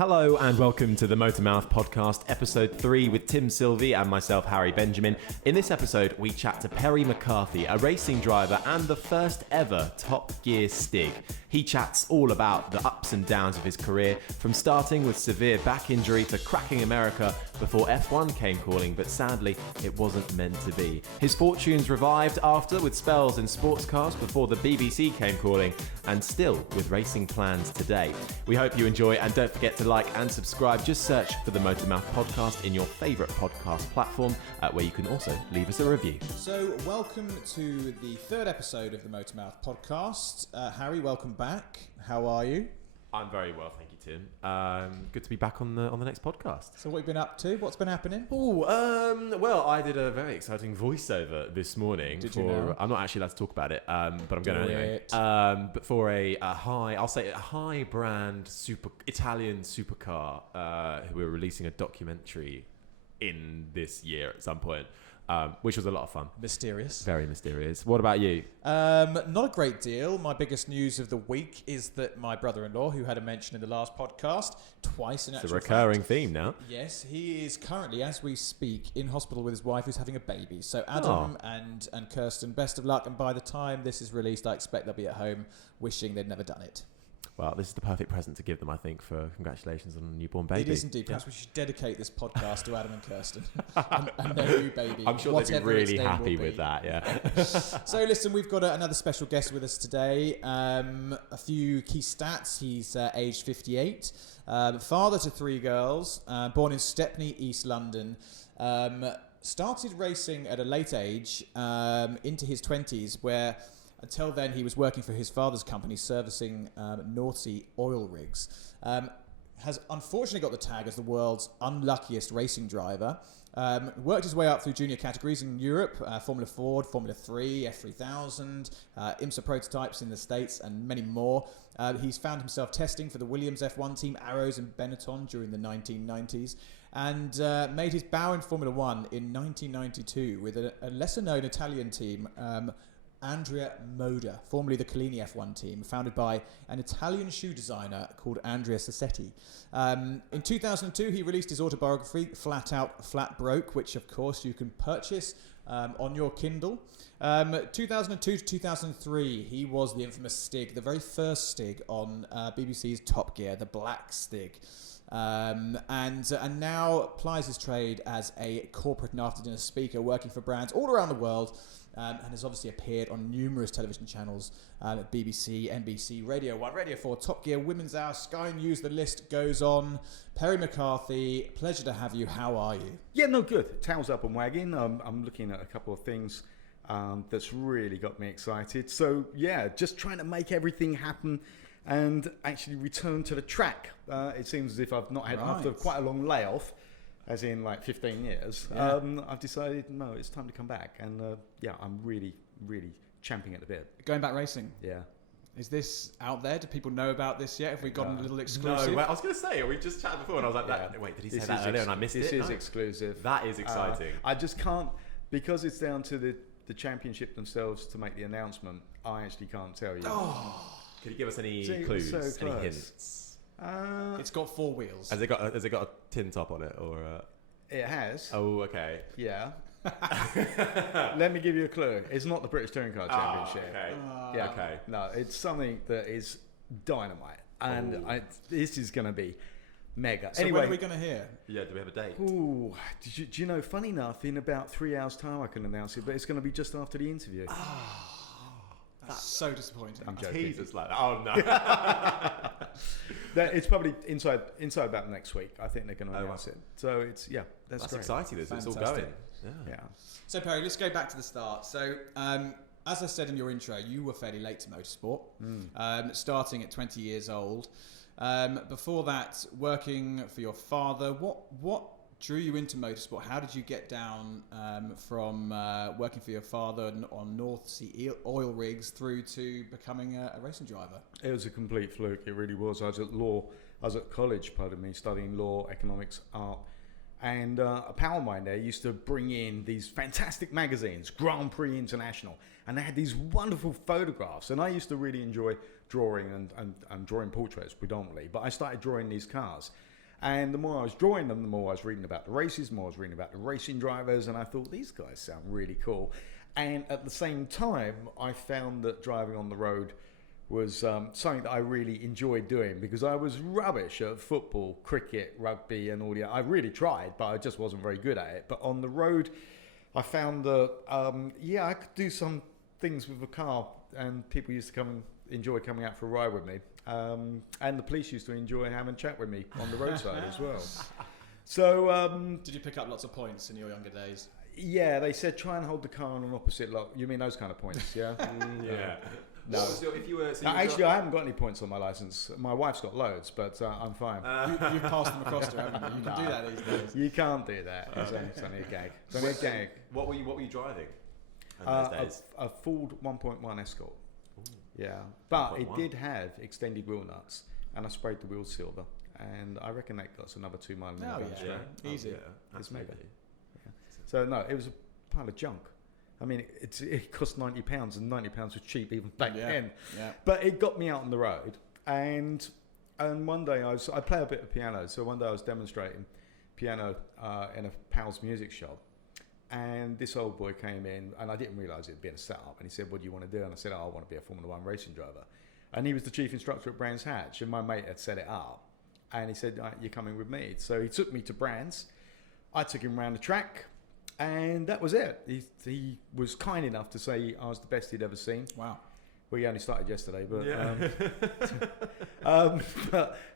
Hello and welcome to the Motormouth Podcast, episode 3 with Tim Sylvie and myself, Harry Benjamin. In this episode, we chat to Perry McCarthy, a racing driver and the first ever Top Gear Stig. He chats all about the ups and downs of his career, from starting with severe back injury to cracking America before F1 came calling, but sadly, it wasn't meant to be. His fortunes revived after with spells in sports cars before the BBC came calling, and still with racing plans today. We hope you enjoy, and don't forget to like and subscribe. Just search for the Motormouth Podcast in your favourite podcast platform, where you can also leave us a review. So, welcome to the third episode of the Motormouth Podcast. Harry, welcome back. How are you? I'm very well, thank you, Tim. Good to be back on the next podcast. So, what have you been up to? What's been happening? Well, I did a very exciting voiceover this morning. Did you know? I'm not actually allowed to talk about it, but I'm going to anyway. But for a high brand Italian supercar, who were releasing a documentary in this year at some point. Which was a lot of fun. Mysterious. Very mysterious. What about you? Not a great deal. My biggest news of the week is that my brother-in-law, who had a mention in the last podcast, twice in actual It's a recurring fact, theme now. Yes, he is currently, as we speak, in hospital with his wife who's having a baby. So Adam and Kirsten, best of luck. And by the time this is released, I expect they'll be at home wishing they'd never done it. Well, this is the perfect present to give them, I think, for congratulations on a newborn baby. It is indeed. Perhaps we should dedicate this podcast to Adam and Kirsten and their new baby. I'm sure they'd be really happy with that, yeah. So, listen, we've got another special guest with us today. A few key stats. He's aged 58, father to 3 girls, born in Stepney, East London. Started racing at a late age, into his 20s, where until then he was working for his father's company, servicing North Sea oil rigs. Has unfortunately got the tag as the world's unluckiest racing driver. Worked his way up through junior categories in Europe, Formula Ford, Formula 3, F3000, IMSA prototypes in the States, and many more. He's found himself testing for the Williams F1 team, Arrows and Benetton during the 1990s, and made his bow in Formula 1 in 1992 with a lesser-known Italian team, Andrea Moda, formerly the Collini F1 team, founded by an Italian shoe designer called Andrea Sassetti. In 2002, he released his autobiography, Flat Out, Flat Broke, which, of course, you can purchase on your Kindle. 2002 to 2003, he was the infamous Stig, the very first Stig on BBC's Top Gear, the Black Stig. And now plies his trade as a corporate and after-dinner speaker, working for brands all around the world, and has obviously appeared on numerous television channels, BBC, NBC, Radio 1, Radio 4, Top Gear, Women's Hour, Sky News, the list goes on. Perry McCarthy, pleasure to have you. How are you? Yeah, no, good. Tails up and wagging. I'm looking at a couple of things that's really got me excited. So, yeah, just trying to make everything happen and actually return to the track. It seems as if I've not had, after quite a long layoff, as in like 15 years, I've decided, no, it's time to come back. And I'm really, really champing at the bit. Going back racing? Yeah. Is this out there? Do people know about this yet? Have we gotten a little exclusive? No, I was going to say, we just chatted before and I was like, wait, did he say that earlier and I missed it? This is exclusive. That is exciting. I just can't, because it's down to the championship themselves to make the announcement, I actually can't tell you. Could you give us any clues, any hints? It's got 4 wheels. Has it got a tin top on it, or? It has. Oh, okay. Yeah. Let me give you a clue. It's not the British Touring Car Championship. Okay. Yeah. Okay. No, it's something that is dynamite, and this is going to be mega. So anyway, when are we going to hear? Yeah. Do we have a date? Ooh, do you know? Funny enough, in about 3 hours' time, I can announce it, but it's going to be just after the interview. That's so disappointing. I'm joking. Jesus, like that. Oh no. It's probably inside about next week. I think they're going to announce it. So it's that's great. exciting. It's all Fantastic. going. Yeah. So Perry, let's go back to the start. So as I said in your intro, you were fairly late to motorsport, starting at 20 years old. Before that, working for your father. What drew you into motorsport? How did you get down from working for your father on North Sea oil rigs through to becoming a racing driver? It was a complete fluke. It really was. I was at college, studying law, economics, art. And a pal of mine there used to bring in these fantastic magazines, Grand Prix International, and they had these wonderful photographs. And I used to really enjoy drawing and drawing portraits predominantly. But I started drawing these cars. And the more I was drawing them, the more I was reading about the races, the more I was reading about the racing drivers, and I thought, these guys sound really cool. And at the same time, I found that driving on the road was something that I really enjoyed doing, because I was rubbish at football, cricket, rugby, and all that. I really tried, but I just wasn't very good at it. But on the road, I found that, I could do some things with the car, and people used to enjoy coming out for a ride with me. And the police used to enjoy having a chat with me on the roadside as well. So, did you pick up lots of points in your younger days? yeah, they said try and hold the car on an opposite lock. You mean those kind of points, yeah? Yeah. No. If you were, Actually, I haven't got any points on my license. My wife's got loads, but I'm fine. You've passed them across to her, haven't you? You can do that these days. You can't do that. It's only a gag. It's only a gag. What were you driving in those days? A Ford 1.1 Escort. Yeah, but it 1.1. did have extended wheel nuts, and I sprayed the wheels silver, and I reckon that got us another 2 mile an hour. Yeah. Easy. Absolutely. So no, it was a pile of junk. I mean, it cost £90, and £90 was cheap even back then. Yeah. But it got me out on the road, and one day I play a bit of piano. So one day I was demonstrating piano in a pal's music shop, and this old boy came in, and I didn't realise it'd been a setup. And he said, "What do you want to do?" And I said, "Oh, I want to be a Formula One racing driver." And he was the chief instructor at Brands Hatch, and my mate had set it up. And he said, "You're coming with me." So he took me to Brands. I took him around the track. And that was it. He was kind enough to say I was the best he'd ever seen. Wow. Well, he only started yesterday, but Yeah.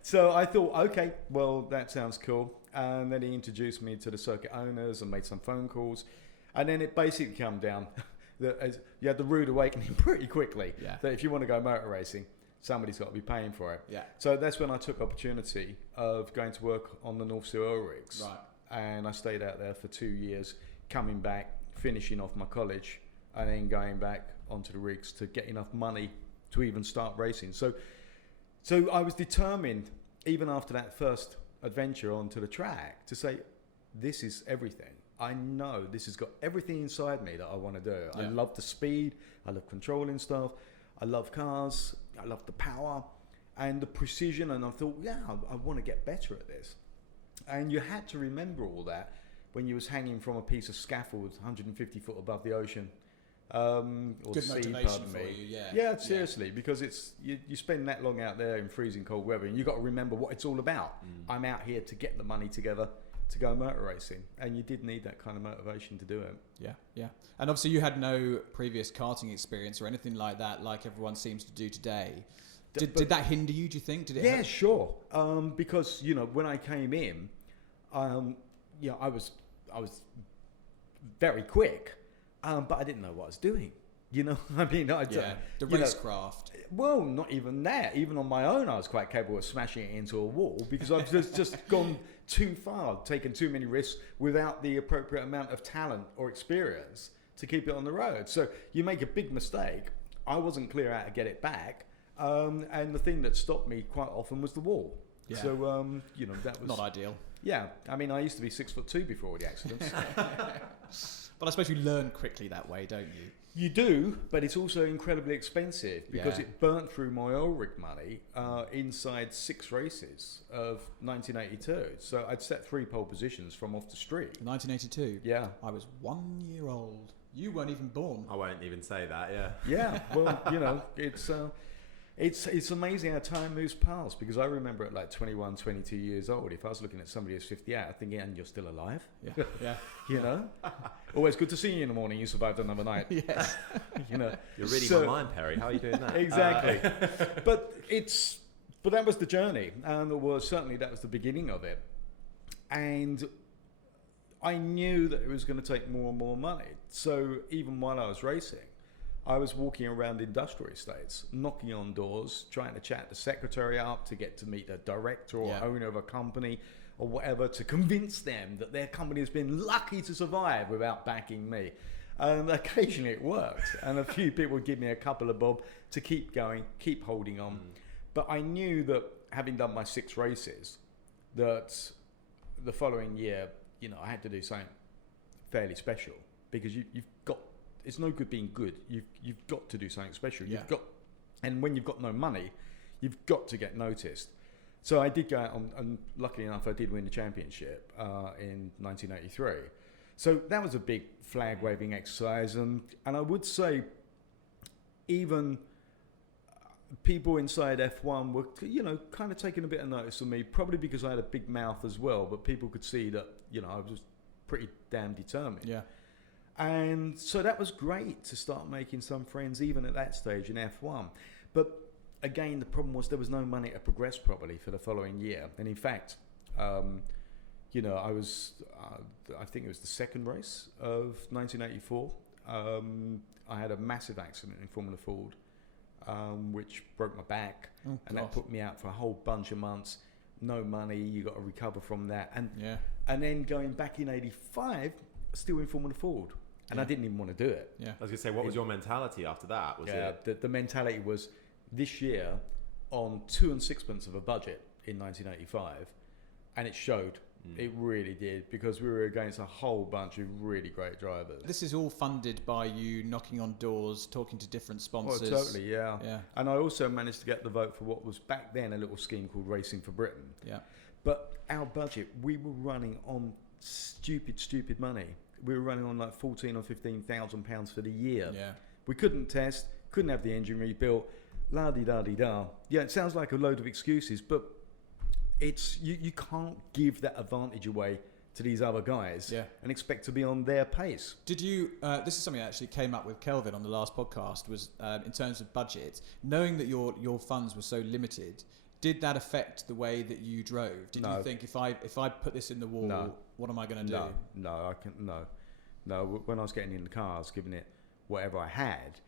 so I thought, okay, well, that sounds cool. And then he introduced me to the circuit owners and made some phone calls. And then it basically came down that you had the rude awakening pretty quickly. Yeah. That if you want to go motor racing, somebody's got to be paying for it. Yeah. So that's when I took opportunity of going to work on the North Sea oil rigs. Right. And I stayed out there for 2 years, coming back, finishing off my college, and then going back onto the rigs to get enough money to even start racing. So I was determined, even after that first adventure onto the track, to say, this is everything. I know this has got everything inside me that I want to do. Yeah. I love the speed, I love controlling stuff, I love cars, I love the power and the precision, and I thought, yeah, I want to get better at this. And you had to remember all that when you was hanging from a piece of scaffold 150 foot above the ocean. Or Good sea, motivation pardon for me. you, yeah. Yeah, seriously, because it's you spend that long out there in freezing cold weather, and you got to remember what it's all about. I'm out here to get the money together to go motor racing, and you did need that kind of motivation to do it. Yeah. And obviously you had no previous karting experience or anything like that, like everyone seems to do today. Did that hinder you, do you think? Did it? Yeah, sure. Because when I came in, I was very quick, but I didn't know what I was doing. I mean, the racecraft. Well, not even that. Even on my own, I was quite capable of smashing it into a wall because I've just gone too far, taken too many risks without the appropriate amount of talent or experience to keep it on the road. So you make a big mistake. I wasn't clear how to get it back. And the thing that stopped me quite often was the wall. Yeah. So, that was... Not ideal. Yeah. I mean, I used to be 6'2" before all the accidents. But I suppose you learn quickly that way, don't you? You do, but it's also incredibly expensive because Yeah. it burnt through my oil rig money inside 6 races of 1982. So I'd set 3 pole positions from off the street. 1982. Yeah. I was 1 year old. You weren't even born. I won't even say that. Yeah. Yeah, well, it's amazing how time moves past because I remember at like 21, 22 years old, if I was looking at somebody who's 58, I'd think, and you're still alive? Yeah. Always good to see you in the morning, you survived another night. Yes. You're reading my mind, Perry. How are you doing that? Exactly. But that was the journey, and certainly that was the beginning of it. And I knew that it was going to take more and more money. So even while I was racing, I was walking around industrial estates, knocking on doors, trying to chat the secretary up to get to meet a director or owner of a company or whatever to convince them that their company has been lucky to survive without backing me. And occasionally it worked. And a few people would give me a couple of bob to keep going, keep holding on. But I knew that having done my 6 races, that the following year, I had to do something fairly special because you've got, it's no good being good. You've got to do something special. Yeah. And when you've got no money, you've got to get noticed. So I did go out and luckily enough, I did win the championship in 1983. So that was a big flag waving exercise, and I would say even people inside F1 were, kind of taking a bit of notice of me, probably because I had a big mouth as well, but people could see that, I was pretty damn determined. Yeah. And so that was great to start making some friends even at that stage in F1. But again, the problem was there was no money to progress properly for the following year. And in fact, I was, I think it was the second race of 1984. I had a massive accident in Formula Ford, which broke my back, and that put me out for a whole bunch of months. No money, you got to recover from that. And then going back in 85, still in Formula Ford. And I didn't even want to do it. Yeah. I was going to say, what was your mentality after that? Was it? The mentality was this year on 2 and 6pence of a budget in 1985, and it showed. It really did, because we were against a whole bunch of really great drivers. This is all funded by you knocking on doors, talking to different sponsors. Oh, totally, yeah. And I also managed to get the vote for what was back then a little scheme called Racing for Britain. Yeah. But our budget, we were running on stupid money. We were running on like 14 or 15,000 pounds for the year. Yeah. We couldn't test, couldn't have the engine rebuilt, la-di-da-di-da. Yeah, it sounds like a load of excuses, but it's you can't give that advantage away to these other guys and expect to be on their pace. Did you, this is something that actually came up with Kelvin on the last podcast, was in terms of budget, knowing that your funds were so limited, did that affect the way that you drove? Did you think, if I put this in the wall, what am I going to do? No. When I was getting in the car, I was giving it whatever I had.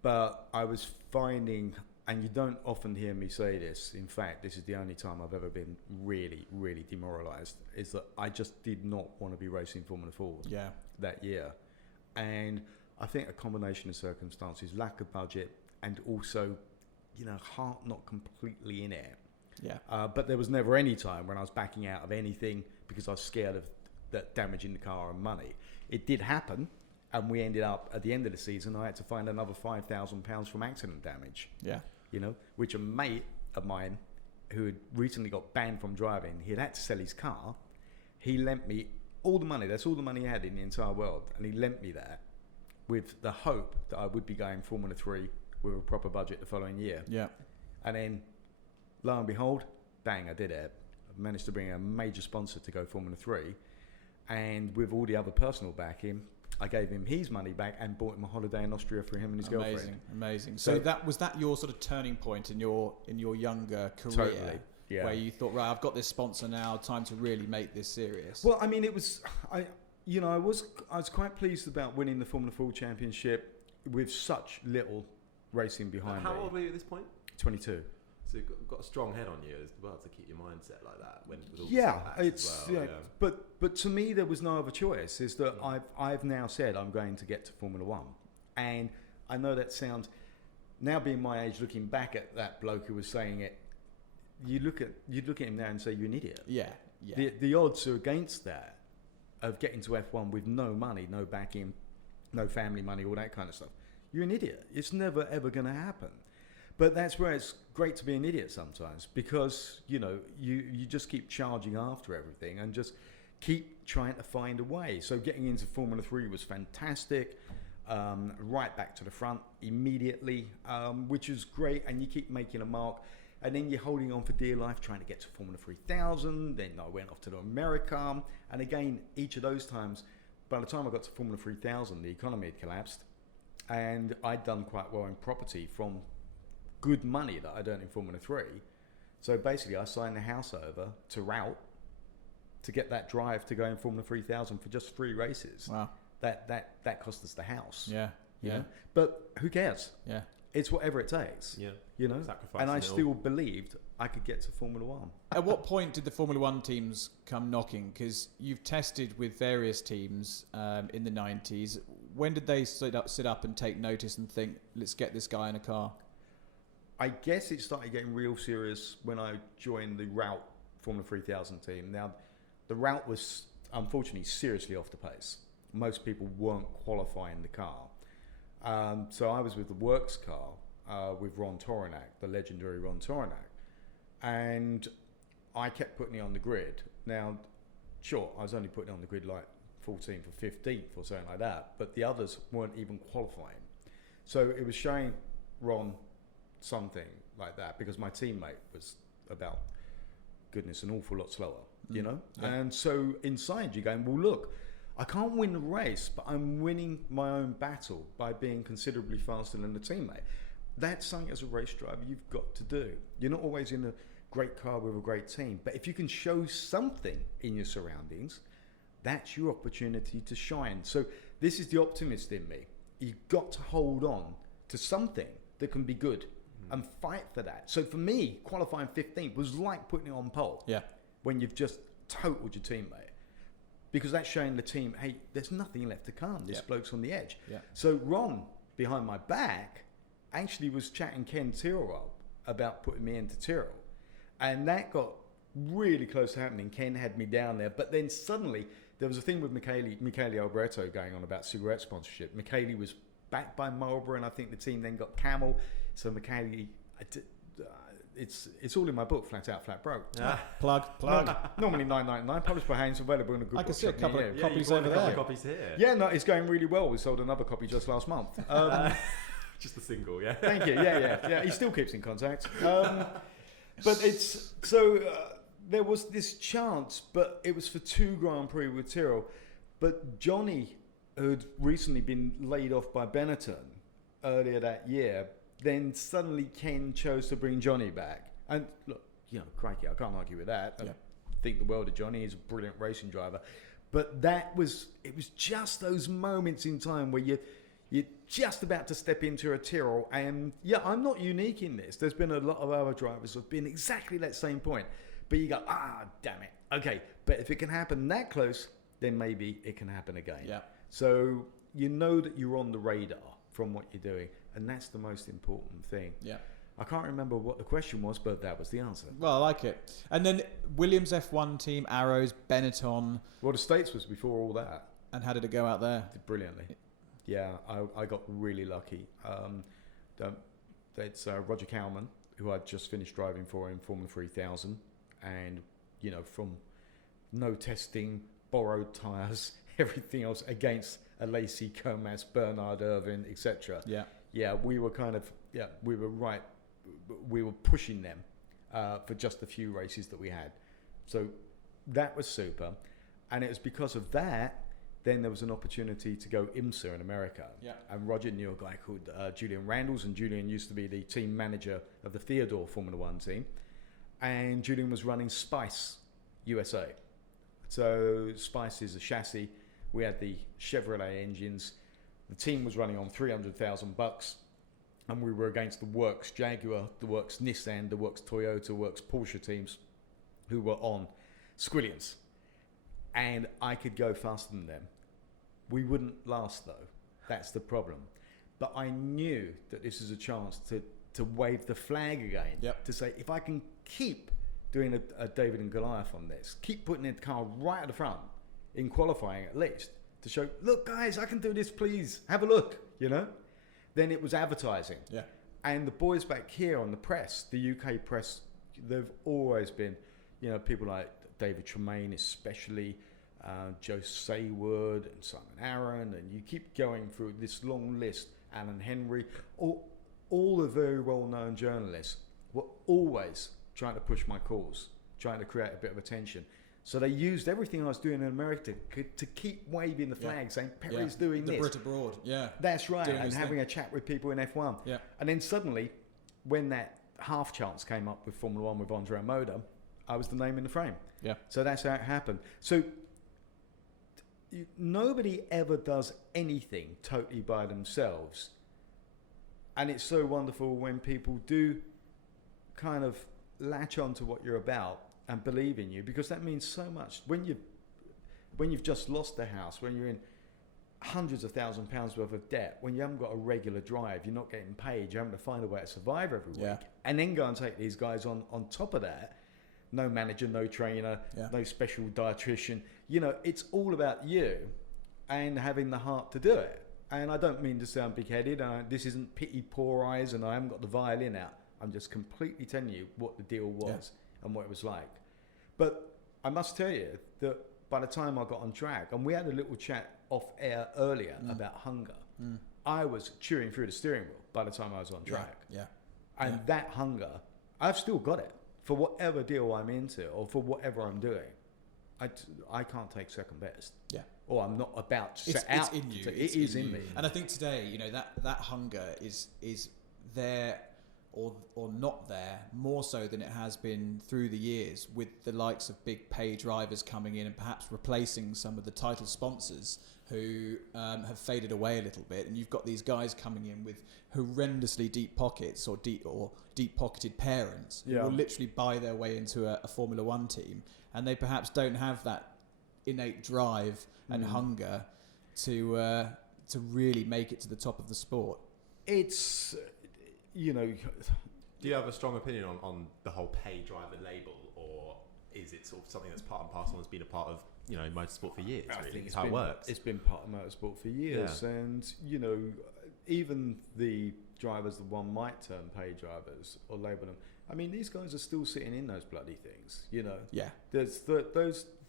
But I was finding, and you don't often hear me say this, in fact, this is the only time I've ever been really, really demoralised, is that I just did not want to be racing Formula Ford that year. And I think a combination of circumstances, lack of budget, and also, heart not completely in it. Yeah. But there was never any time when I was backing out of anything because I was scared of that damaging the car and money. It did happen, and we ended up at the end of the season, I had to find another £5,000 from accident damage. Yeah. Which a mate of mine who had recently got banned from driving, he'd had to sell his car. He lent me all the money. That's all the money he had in the entire world. And he lent me that with the hope that I would be going Formula 3 with a proper budget the following year. Yeah. And then, lo and behold, bang, I did it. I managed to bring a major sponsor to go Formula 3. And with all the other personal backing, I gave him his money back and bought him a holiday in Austria for him and his girlfriend. Amazing. So was that your sort of turning point in your younger career? Totally, yeah. Where you thought, right, I've got this sponsor now, time to really make this serious. Well, I mean, it was, I was quite pleased about winning the Formula 4 Championship with such little racing behind me. How old were you at this point? 22. So you've got a strong head on you as well to keep your mindset like that. With all the setbacks as well, But to me there was no other choice. Is that I've now said I'm going to get to Formula 1, and I know that sounds, now being my age, looking back at that bloke who was saying it, you'd look at him now and say you're an idiot. Yeah. The odds are against that, of getting to F1 with no money, no backing, no family money, all that kind of stuff. You're an idiot. It's never ever going to happen. But that's where it's great to be an idiot sometimes, because, you just keep charging after everything and just keep trying to find a way. So getting into Formula 3 was fantastic, right back to the front immediately, which was great, and you keep making a mark. And then you're holding on for dear life, trying to get to Formula 3000. Then I went off to America. And again, each of those times, by the time I got to Formula 3000, the economy had collapsed. And I'd done quite well in property from good money that I'd earned in Formula 3. So basically I signed the house over to Rout to get that drive to go in Formula 3000 for just 3 races. Wow. That cost us the house. Yeah. You know? But who cares? Yeah. It's whatever it takes. Yeah. And I still believed I could get to Formula 1. At what point did the Formula 1 teams come knocking? Because you've tested with various teams in the 90s. When did they sit up and take notice and think, let's get this guy in a car? I guess it started getting real serious when I joined the Rout Formula 3000 team. Now, the Rout was unfortunately seriously off the pace. Most people weren't qualifying the car. So I was with the works car with Ron Toronac, the legendary Ron Toronac. and I kept putting it on the grid. Now, sure, I was only putting it on the grid like 14th or 15th or something like that, but the others weren't even qualifying. So it was showing Ron something like that, because my teammate was about, goodness, an awful lot slower, you know? Yeah. And so inside you're going, well, look, I can't win the race, but I'm winning my own battle by being considerably faster than the teammate. That's something as a race driver you've got to do. You're not always in a great car with a great team, but if you can show something in your surroundings, that's your opportunity to shine. So this is the optimist in me. You've got to hold on to something that can be good and fight for that. So for me, qualifying 15th was like putting it on pole. Yeah. When you've just totaled your teammate. Because that's showing the team, hey, there's nothing left to come. This bloke's on the edge. Yeah. So Ron, behind my back, actually was chatting Ken Tyrrell up about putting me into Tyrrell. And that got really close to happening. Ken had me down there. But then suddenly, there was a thing with Michele Alboreto going on about cigarette sponsorship. Michele was backed by Marlboro, and I think the team then got Camel. So Michele, it's all in my book, Flat Out, Flat Broke. Plug. Normally $9.99, published by Haynes, available in a good I can see a couple of copies you over bought a couple there. of copies here. Yeah, no, it's going really well. We sold another copy just last month. Just a single, yeah. Thank you. Yeah. He still keeps in contact. But it's so there was this chance, but it was for 2 Grand Prix with Tyrrell. But Johnny, who'd recently been laid off by Benetton earlier that year, then suddenly Ken chose to bring Johnny back. And look, you know, crikey, I can't argue with that. I think the world of Johnny. He's a brilliant racing driver. But it was just those moments in time where you're just about to step into a Tyrrell. And yeah, I'm not unique in this. There's been a lot of other drivers who've been exactly that same point. But you go, damn it. Okay, but if it can happen that close, then maybe it can happen again. Yeah. So you know that you're on the radar from what you're doing. And that's the most important thing. Yeah. I can't remember what the question was, but that was the answer. Well, I like it. And then Williams F1 team, Arrows, Benetton. Well, the States was before all that. And how did it go out there? Brilliantly. Yeah, I got really lucky. It's Roger Cowman, who I'd just finished driving for in Formula 3000. And, you know, from no testing, borrowed tyres, everything else against Alesi, Comas, Bernard Irvin, etc. Yeah, we were we were right. We were pushing them for just the few races that we had. So that was super. And it was because of that, then there was an opportunity to go IMSA in America. Yeah. And Roger knew a guy called Julian Randalls, and Julian used to be the team manager of the Theodore Formula One team. And Julian was running Spice USA. So Spice is a chassis. We had the Chevrolet engines. The team was running on $300,000, and we were against the Works Jaguar, the Works Nissan, the Works Toyota, Works Porsche teams, who were on Squillions. And I could go faster than them. We wouldn't last though. That's the problem. But I knew that this is a chance to wave the flag again. Yep. To say, if I can keep doing a David and Goliath on this, keep putting the car right at the front, in qualifying at least, to show, look guys, I can do this, please, have a look, you know? Then it was advertising. Yeah. And the boys back here on the press, the UK press, they've always been, you know, people like David Tremaine especially, Joe Saywood and Simon Aaron, and you keep going through this long list, Alan Henry, all the very well-known journalists were always trying to push my cause, trying to create a bit of attention. So they used everything I was doing in America to keep waving the flag, saying, Perry's doing this. The Brit abroad, That's right, and having a chat with people in F1. Yeah. And then suddenly, when that half chance came up with Formula One with Andrea Moda, I was the name in the frame. Yeah. So that's how it happened. So nobody ever does anything totally by themselves. And it's so wonderful when people do kind of latch on to what you're about and believe in you, because that means so much. When you've just lost the house, when you're in hundreds of £1,000s worth of debt, when you haven't got a regular drive, you're not getting paid, you're having to find a way to survive every week, and then go and take these guys on top of that, no manager, no trainer, no special dietitian, you know, it's all about you and having the heart to do it. And I don't mean to sound big-headed, this isn't pity poor eyes and I haven't got the violin out. I'm just completely telling you what the deal was and what it was like. But I must tell you that by the time I got on track, and we had a little chat off air earlier about hunger, I was chewing through the steering wheel by the time I was on track. Yeah. And that hunger, I've still got it for whatever deal I'm into or for whatever I'm doing. I can't take second best. Yeah. Or I'm not about to set out. It's in you. It is in me. And I think today, you know, that hunger is there or not there more so than it has been through the years, with the likes of big pay drivers coming in and perhaps replacing some of the title sponsors who have faded away a little bit, and you've got these guys coming in with horrendously deep pockets or deep pocketed parents who will literally buy their way into a Formula One team, and they perhaps don't have that innate drive and hunger to really make it to the top of the sport. It's, you know... Do you have a strong opinion on the whole pay driver label, or is it sort of something that's part and parcel and has been a part of, you know, motorsport for years? I Really, think it's how it works. It's been part of motorsport for years, and you know, even the drivers that one might term pay drivers or label them. I mean, these guys are still sitting in those bloody things. You know,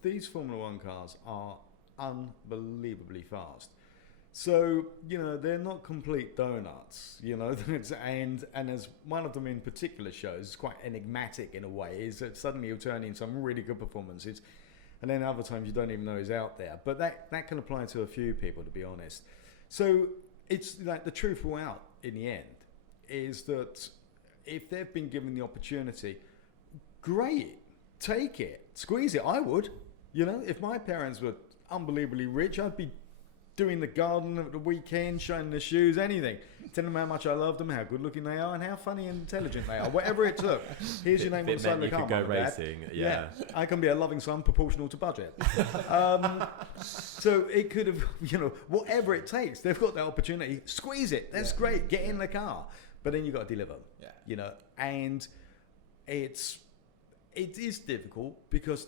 these Formula One cars are unbelievably fast. So, you know, they're not complete donuts, you know, and as one of them in particular shows, it's quite enigmatic in a way, is that suddenly he'll turn in some really good performances, and then other times you don't even know he's out there. But that can apply to a few people, to be honest. So it's like the truth will out in the end is that if they've been given the opportunity, great, take it, squeeze it. I would, you know, if my parents were unbelievably rich, I'd be doing the garden at the weekend, showing the shoes, anything. Telling them how much I love them, how good looking they are, and how funny and intelligent they are. Whatever it took. Here's your name on the side of the car. You could go racing. Yeah. I can be a loving son proportional to budget. So it could have, you know, whatever it takes. They've got that opportunity. Squeeze it. That's great. Get in the car. But then you've got to deliver. Yeah. You know, and it is difficult because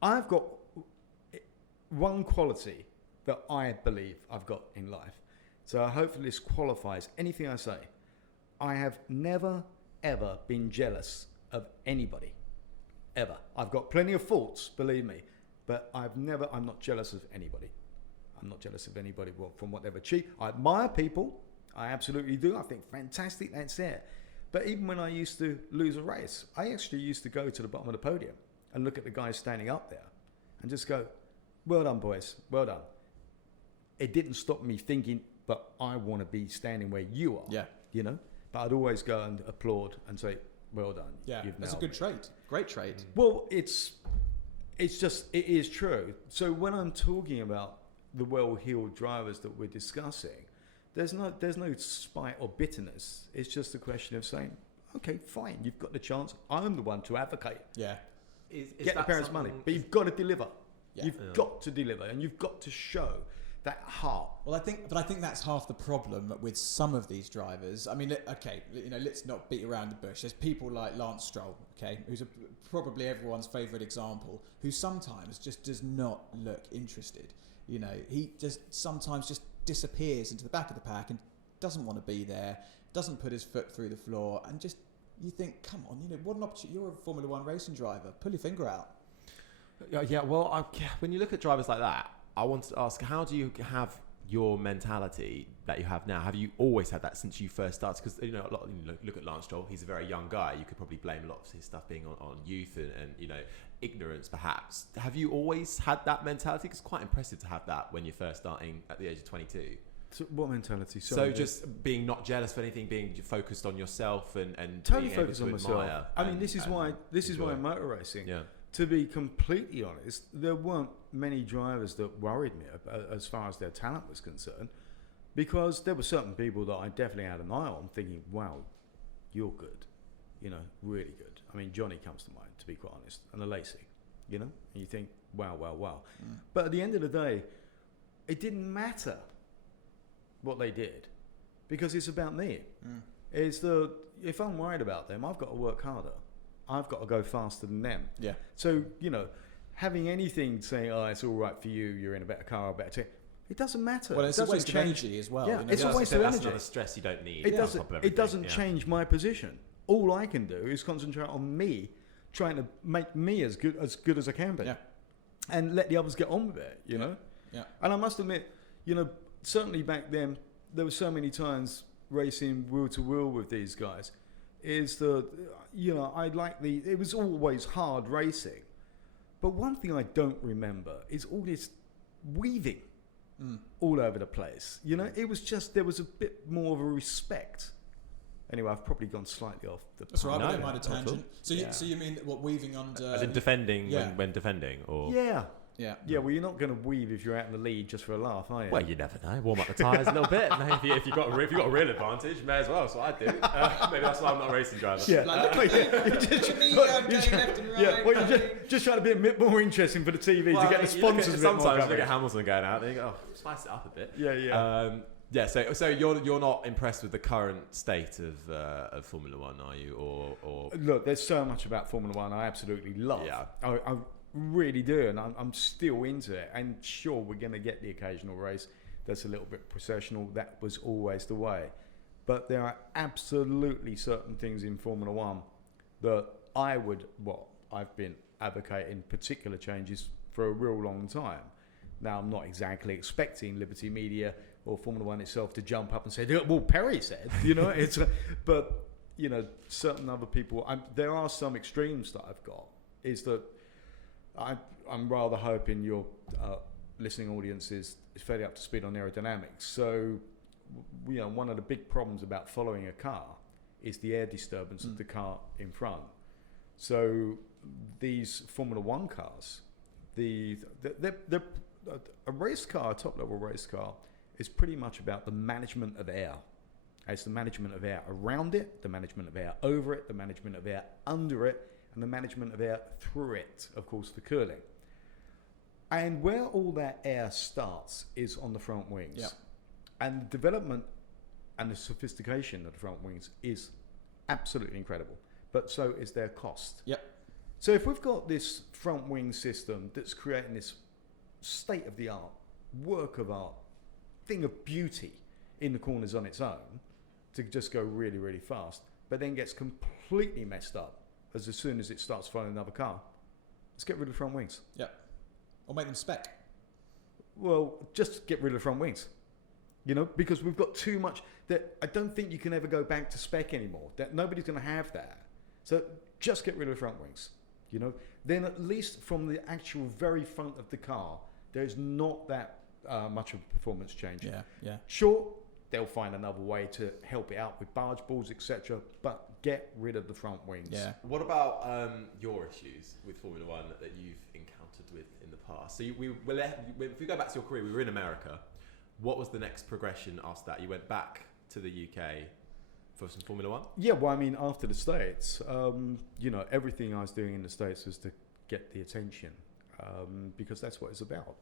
I've got one quality that I believe I've got in life. So hopefully this qualifies anything I say. I have never, ever been jealous of anybody. Ever. I've got plenty of faults, believe me. But I'm not jealous of anybody. I'm not jealous of anybody from what they've achieved. I admire people. I absolutely do. I think fantastic, that's it. But even when I used to lose a race, I actually used to go to the bottom of the podium and look at the guys standing up there and just go, well done, boys. Well done. It didn't stop me thinking, but I want to be standing where you are. Yeah. You know? But I'd always go and applaud and say, well done. Yeah. That's a nailed good it. trait. Great trait. Well, it is true. So when I'm talking about the well-heeled drivers that we're discussing, there's no spite or bitterness. It's just a question of saying, okay, fine, you've got the chance. I'm the one to advocate. Yeah. Get the parents' money, but you've got to deliver. Yeah. You've got to deliver, and you've got to show that heart. Well, I think that's half the problem with some of these drivers. I mean, okay, you know, let's not beat around the bush. There's people like Lance Stroll, okay, who's probably everyone's favourite example, who sometimes just does not look interested. You know, he just sometimes just disappears into the back of the pack and doesn't want to be there, doesn't put his foot through the floor, and just you think, come on, you know, what an opportunity! You're a Formula One racing driver. Pull your finger out. Yeah, well, when you look at drivers like that, I wanted to ask, how do you have your mentality that you have now? Have you always had that since you first started? Because, you know, look at Lance Stroll, he's a very young guy. You could probably blame a lot of his stuff being on youth and, you know, ignorance perhaps. Have you always had that mentality? Because it's quite impressive to have that when you're first starting at the age of 22. So what mentality? So just being not jealous of anything, being focused on yourself and totally being able focused to on admire. myself. I mean, this is why motor racing. Yeah. To be completely honest, there weren't many drivers that worried me as far as their talent was concerned, because there were certain people that I definitely had an eye on, thinking, "Wow, you're good, you know, really good." I mean, Johnny comes to mind, to be quite honest, and Alesi, you know, and you think, "Wow, wow, wow." But at the end of the day, it didn't matter what they did, because it's about me. It's if I'm worried about them, I've got to work harder. I've got to go faster than them. Yeah. So, you know, having anything saying, oh, it's all right for you, you're in a better car, a better team, It doesn't matter. Well, It it's a doesn't waste of change. energy as well. Yeah, you know? it's a Yeah, waste so of that's energy. another stress you don't need. It on doesn't. top of It everything, doesn't yeah. change my position. All I can do is concentrate on me, trying to make me as good as I can be, Yeah. and let the others get on with it. You know. Yeah. And I must admit, certainly back then, there were so many times racing wheel to wheel with these guys. Is that it was always hard racing, but one thing I don't remember is all this weaving all over the place. It was just there was a bit more of a respect. Anyway, I've probably gone slightly off the. That's right. No, I don't mind a not at all. tangent. So Yeah. you mean what weaving under? As in defending Yeah. when defending, or Yeah. Yeah. Yeah, well, you're not going to weave if you're out in the lead just for a laugh, are you? well, you never know. Warm up the tyres a little bit. Maybe if you've got a real advantage, may as well. That's what I do. Maybe that's why I'm not a racing driver. Yeah. Like, look at me, going left and right. Yeah, well, you're just trying to be a bit more interesting for the TV Well, to get the you look at- sponsors a bit more sometimes you look coverage. at Hamilton going out, and you go, "Oh, spice it up a bit." Yeah. Yeah. So you're not impressed with the current state of Formula One, are you? Or Look, there's so much about Formula One I absolutely love. Yeah. I really do, and I'm still into it. And sure, we're going to get the occasional race that's a little bit processional. That was always the way. But there are absolutely certain things in Formula One that I've been advocating particular changes for a real long time. Now, I'm not exactly expecting Liberty Media or Formula One itself to jump up and say, well, Perry said, but, certain other people, there are some extremes that I've got, is that I'm rather hoping your listening audience is fairly up to speed on aerodynamics. So, one of the big problems about following a car is the air disturbance of the car in front. So, these Formula One cars, a race car, a top-level race car, is pretty much about the management of air. It's the management of air around it, the management of air over it, the management of air under it, and the management of air through it, of course, the cooling. And where all that air starts is on the front wings. Yeah. And the development and the sophistication of the front wings is absolutely incredible. But so is their cost. Yep. So if we've got this front wing system that's creating this state-of-the-art work of art, thing of beauty in the corners on its own, to just go really, really fast, but then gets completely messed up as soon as it starts following another car, let's get rid of the front wings. Yep. Or make them spec. Well, just get rid of the front wings, because we've got too much that I don't think you can ever go back to spec anymore. That nobody's going to have that. So just get rid of the front wings, Then at least from the actual very front of the car, there's not that much of a performance change. Yeah. Sure, they'll find another way to help it out with barge balls, etc. But get rid of the front wings. Yeah. what about your issues with Formula One that you've encountered with in the past? So if we go back to your career, we were in America. What was the next progression after that? You went back to the UK for some Formula One? Yeah, well, I mean, after the States, everything I was doing in the States was to get the attention, because that's what it's about.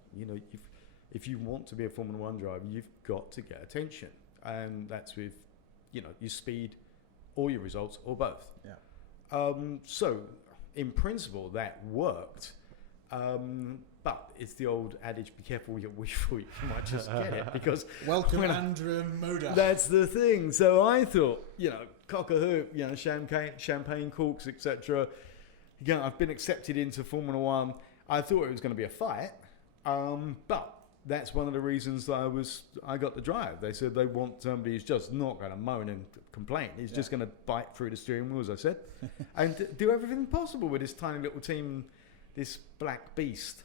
If you want to be a Formula One driver, you've got to get attention, and that's with, your speed, or your results, or both. Yeah. So, in principle, that worked. But it's the old adage: be careful what you wish for. You might just get it, because Welcome, Andrew Moda. that's the thing. So I thought, cock a hoop, champagne corks, etc. I've been accepted into Formula One. I thought it was going to be a fight, but that's one of the reasons that I got the drive. They said they want somebody who's just not going to moan and complain. He's just going to bite through the steering wheel, as I said, and do everything possible with this tiny little team, this black beast.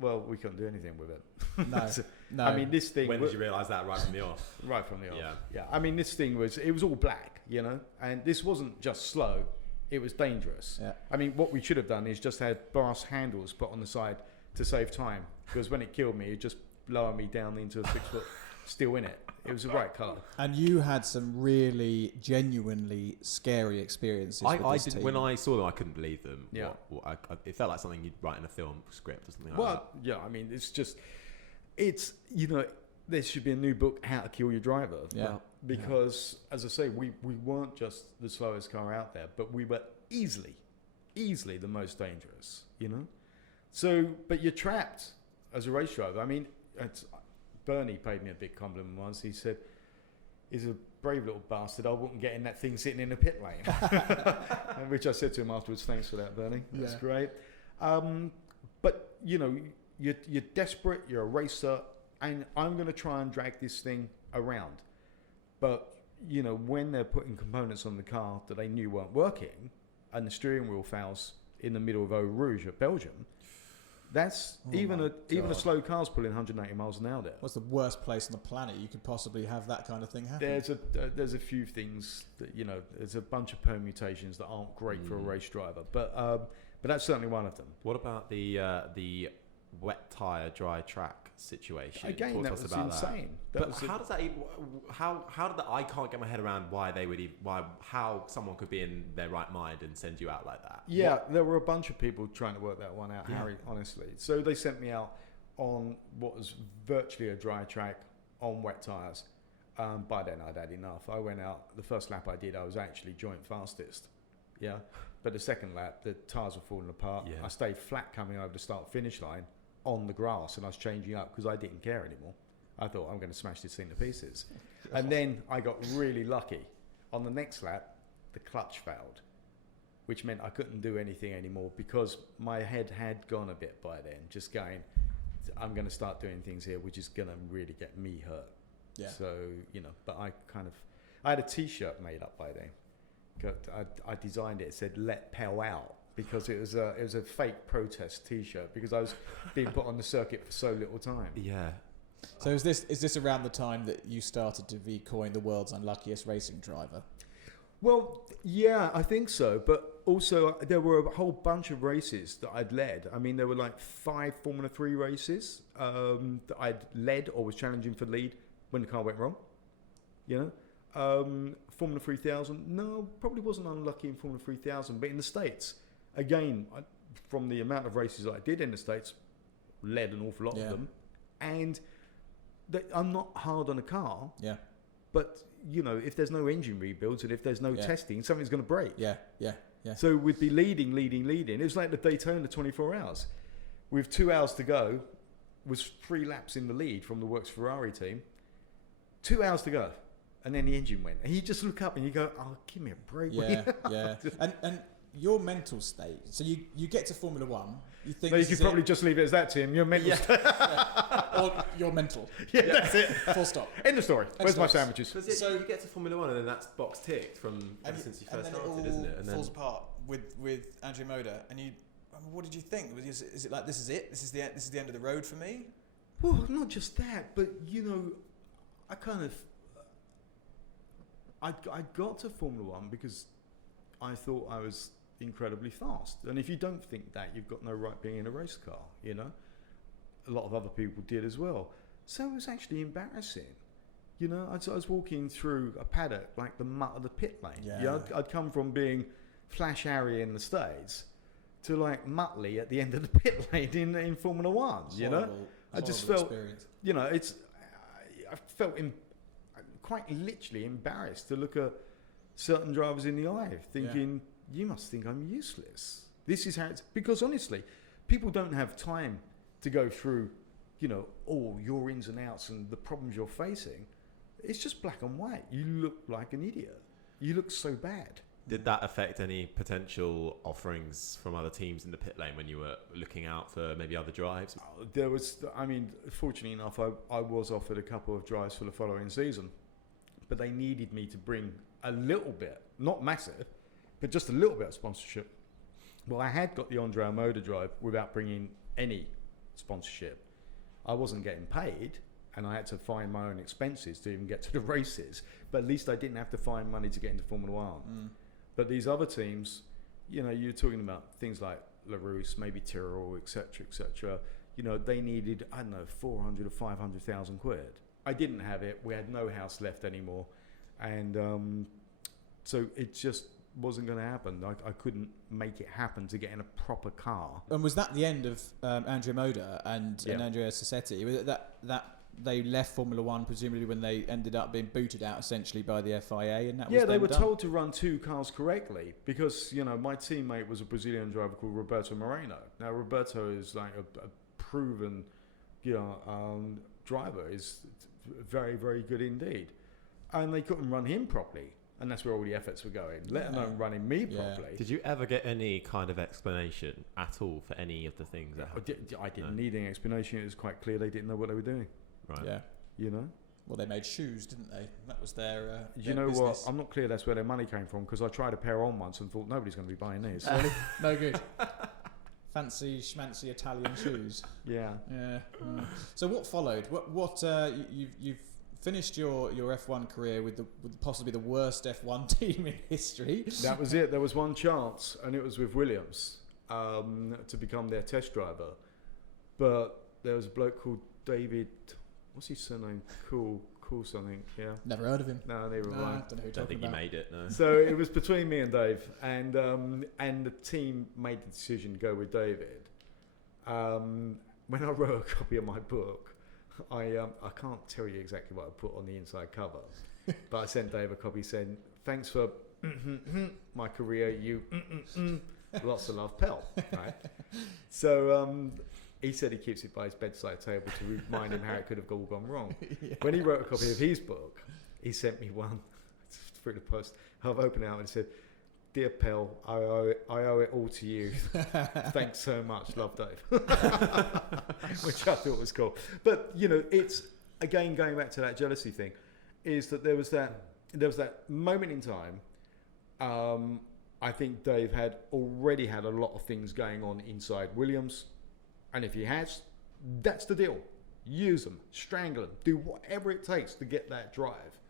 Well, we couldn't do anything with it. No, So, no. I mean, this thing. When did you realise that right from the off? Right from the off. Yeah. Yeah. I mean, this thing was all black, and this wasn't just slow, it was dangerous. Yeah. I mean, what we should have done is just had brass handles put on the side to save time, because when it killed me, it just lowered me down into a 6 foot still in it. It was the right car. And you had some really genuinely scary experiences with I this did, team. when I saw them, I couldn't believe them. Yeah. It felt like something you'd write in a film script or something like Well, yeah, I mean, there should be a new book, How to Kill Your Driver. Yeah. Because, as I say, we weren't just the slowest car out there, but we were easily the most dangerous, So, but you're trapped as a race driver. I mean, Bernie paid me a big compliment once. He said, "He's a brave little bastard. I wouldn't get in that thing sitting in the pit lane." Which I said to him afterwards, "Thanks for that, Bernie. That's great." But you're desperate. You're a racer, and I'm going to try and drag this thing around. But when they're putting components on the car that they knew weren't working, and the steering wheel fails in the middle of Eau Rouge at Belgium, that's even a slow car's pulling 180 miles an hour there. What's the worst place on the planet you could possibly have that kind of thing happen? There's a few things that there's a bunch of permutations that aren't great for a race driver, but that's certainly one of them. What about the wet tire, dry track situation? Again, Talk that to us was about insane. But how does that even? How did that? I can't get my head around why they would how someone could be in their right mind and send you out like that. Yeah, there were a bunch of people trying to work that one out, Harry, honestly. So they sent me out on what was virtually a dry track on wet tyres. By then I'd had enough. I went out, the first lap I did, I was actually joint fastest. Yeah. But the second lap, the tyres were falling apart. Yeah. I stayed flat coming over the start-finish line on the grass, and I was changing up because I didn't care anymore. I thought, I'm going to smash this thing to pieces. And then I got really lucky. On the next lap, the clutch failed, which meant I couldn't do anything anymore because my head had gone a bit by then, just going, I'm going to start doing things here which is going to really get me hurt. Yeah. So, but I had a T-shirt made up by then. I designed it. It said "Let Pell Out" because it was a fake protest T-shirt because I was being put on the circuit for so little time. Yeah. So is this around the time that you started to be coined the world's unluckiest racing driver? Well, yeah, I think so. But also, there were a whole bunch of races that I'd led. I mean, there were like 5 Formula 3 races that I'd led or was challenging for lead when the car went wrong. Formula 3000, no, probably wasn't unlucky in Formula 3000. But in the States, again, from the amount of races I did in the States, led an awful lot of them. And I'm not hard on a car. Yeah. But, if there's no engine rebuilds and if there's no testing, something's going to break. Yeah. So we'd be leading. It was like the Daytona 24 hours. With 2 hours to go, was 3 laps in the lead from the Works Ferrari team. 2 hours to go. And then the engine went. And you just look up and you go, oh, give me a break. Yeah. And your mental state. So you get to Formula One. You think you could probably just leave it as that, Tim. Your mental state. Or your mental. Yeah, that's it. Full stop. End of story. Where's my sandwiches? So you get to Formula One and then that's box ticked from ever since you first started, isn't it? And then it falls apart with Andrea Moda. And what did you think? Is it like this is it? This is the end of the road for me? Well, not just that, but I got to Formula One because I thought I was incredibly fast. And if you don't think that, you've got no right being in a race car, A lot of other people did as well. So it was actually embarrassing. I was walking through a paddock like the mutt of the pit lane. Yeah. I'd come from being Flash Harry in the States to like Muttley at the end of the pit lane in Formula One, I just felt, experience. I felt quite literally embarrassed to look at certain drivers in the eye, thinking, you must think I'm useless. This is how it's... Because honestly, people don't have time to go through, all your ins and outs and the problems you're facing. It's just black and white. You look like an idiot. You look so bad. Did that affect any potential offerings from other teams in the pit lane when you were looking out for maybe other drives? There was... fortunately enough, I was offered a couple of drives for the following season. But they needed me to bring a little bit, not massive, but just a little bit of sponsorship. Well, I had got the Andrea Moda drive without bringing any sponsorship. I wasn't getting paid, and I had to find my own expenses to even get to the races. But at least I didn't have to find money to get into Formula One. But these other teams, you're talking about things like LaRousse, maybe Tyrrell, etc. They needed, 400 or 500,000 quid. I didn't have it. We had no house left anymore. And so it just wasn't going to happen. I couldn't make it happen to get in a proper car. And was that the end of Andrea Moda and Andrea Sassetti? Was it that they left Formula One presumably when they ended up being booted out essentially by the FIA, and that was they were done? told to run 2 cars correctly because my teammate was a Brazilian driver called Roberto Moreno. Now Roberto is like a proven driver is very, very good indeed. And they couldn't run him properly. And that's where all the efforts were going, let alone running me properly. Did you ever get any kind of explanation at all for any of the things that happened? I didn't need any explanation. It was quite clear they didn't know what they were doing. Right. Yeah. You know? Well, they made shoes, didn't they? That was their You know business. what? I'm not clear that's where their money came from, because I tried a pair on once and thought nobody's going to be buying these. No good. Fancy schmancy Italian shoes. Yeah. Yeah. So what followed? What you've finished your F1 career with possibly the worst F1 team in history. That was it. There was one chance, and it was with Williams to become their test driver. But there was a bloke called David. What's his surname? Cool something. Yeah. Never heard of him. No, neither have I. Don't know who you're Don't talking think about. you made it, no. So it was between me and Dave, and the team made the decision to go with David. When I wrote a copy of my book, I can't tell you exactly what I put on the inside cover, but I sent Dave a copy saying, "Thanks for my career, you lots of love, Pell." Right? So he said he keeps it by his bedside table to remind him how it could have all gone wrong. Yeah. When he wrote a copy of his book, he sent me one through the post. I've opened it out and it said, "Dear Pell, I owe it all to you. Thanks so much. Love, Dave." Which I thought was cool. But, you know, it's, again, going back to that jealousy thing, is that there was that moment in time. I think Dave had already had a lot of things going on inside Williams. And if he has, that's the deal. Use them, strangle them, do whatever it takes to get that drive.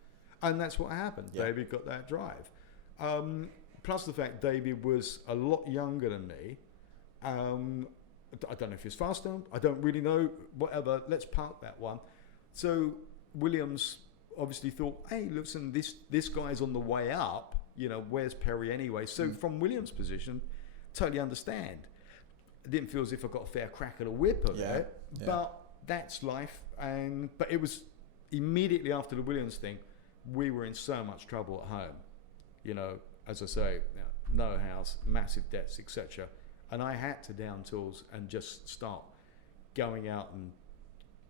And that's what happened. Yeah. David got that drive. Plus the fact David was a lot younger than me. I don't know if he's faster. I don't really know. Whatever. Let's park that one. So Williams obviously thought, hey, listen, this guy's on the way up. You know, where's Perry anyway? So from Williams' position, totally understand. I didn't feel as if I got a fair crack at a whip of it. Yeah. But that's life. But it was immediately after the Williams thing, we were in so much trouble at home. You know, as I say, no house, massive debts, etc. And I had to down tools and just start going out and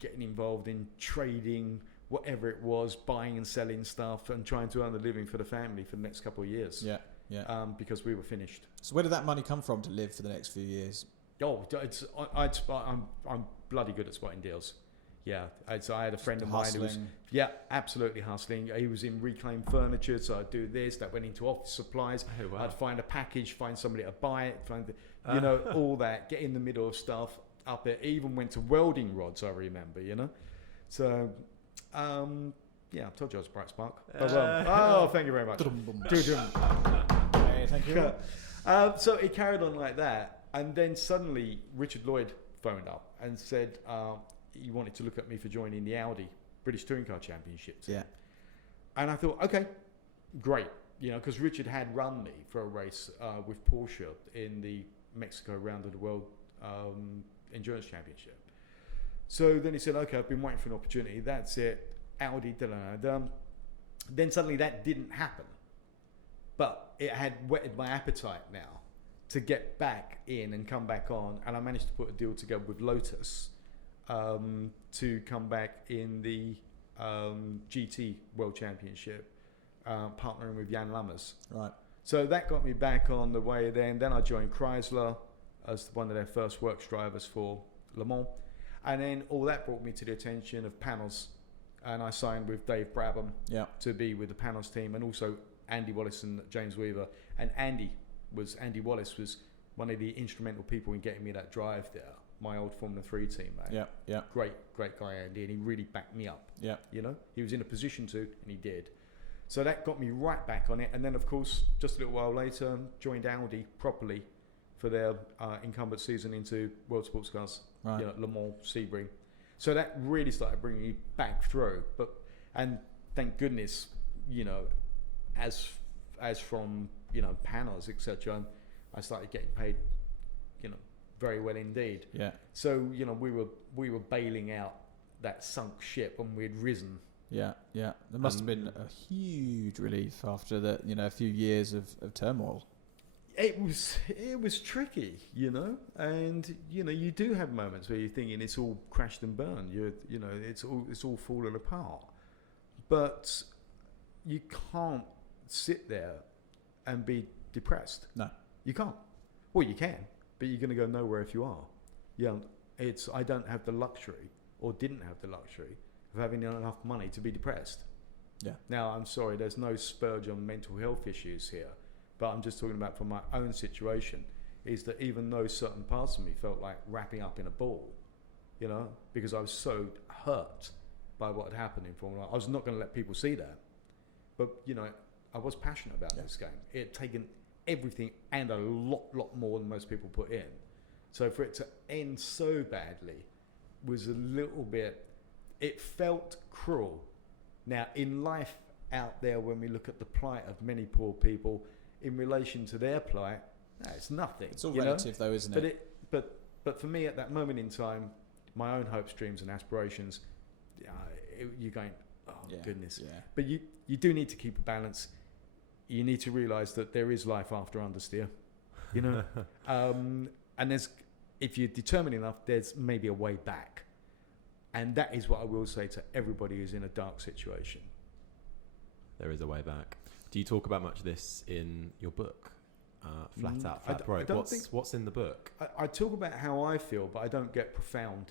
getting involved in trading, whatever it was, buying and selling stuff and trying to earn a living for the family for the next couple of years. Yeah. Yeah. Because we were finished. So where did that money come from to live for the next few years? Oh, I'm bloody good at spotting deals. Yeah, so I had a friend of mine who was, absolutely hustling. He was in reclaimed furniture, so I'd do this. That went into office supplies. Oh, wow. I'd find a package, find somebody to buy it, all that. Get in the middle of stuff up there. Even went to welding rods, I remember. You know, so I told you I was a bright spark. Thank you very much. Hey, thank you. So it carried on like that. And then suddenly Richard Lloyd phoned up and said he wanted to look at me for joining the Audi British Touring Car Championship team. Yeah. And I thought, okay, great. You know, because Richard had run me for a race with Porsche in the Mexico Round of the World Endurance Championship. So then he said, okay, I've been waiting for an opportunity. That's it. Audi, da-da-da-da. Then suddenly that didn't happen. But it had whetted my appetite now to get back in and come back on, and I managed to put a deal together with Lotus to come back in the GT World Championship, partnering with Jan Lammers. Right. So that got me back on the way then. Then I joined Chrysler as one of their first works drivers for Le Mans. And then all that brought me to the attention of panels, and I signed with Dave Brabham to be with the panels team, and also Andy Wallace and James Weaver. And Andy Wallace was one of the instrumental people in getting me that drive there. My old Formula 3 teammate. Yeah. Great guy, Andy, and he really backed me up. Yeah. You know, he was in a position to, and he did. So that got me right back on it. And then, of course, just a little while later, joined Audi properly for their incumbent season into World Sports Cars. Right. You know, Le Mans, Sebring. So that really started bringing me back through. And thank goodness, you know, as from, you know, panels, etc., I started getting paid, you know, very well indeed. Yeah. So, you know, we were bailing out that sunk ship, and we'd risen. Yeah. There must have been a huge relief after a few years of turmoil. it was tricky, and you do have moments where you're thinking it's all crashed and burned. It's all falling apart, but you can't sit there and be depressed. No, you can't. Well, you can, but you're going to go nowhere if you are. I don't have the luxury, or didn't have the luxury, of having enough money to be depressed. Yeah. Now, I'm sorry, there's no spurge on mental health issues here, but I'm just talking about from my own situation, is that even though certain parts of me felt like wrapping up in a ball, because I was so hurt by what had happened in Formula 1, I was not going to let people see that. But, I was passionate about this game. It had taken everything and a lot more than most people put in. So for it to end so badly was a little bit, it felt cruel. Now, in life out there, when we look at the plight of many poor people in relation to their plight, it's nothing. It's all relative, though, isn't it? But for me, at that moment in time, my own hopes, dreams, and aspirations, you're going, goodness. Yeah. But you do need to keep a balance. You need to realise that there is life after understeer, and if you're determined enough, there's maybe a way back. And that is what I will say to everybody who's in a dark situation. There is a way back. Do you talk about much of this in your book, Flat Out, Flat Broke? What's in the book? I talk about how I feel, but I don't get profound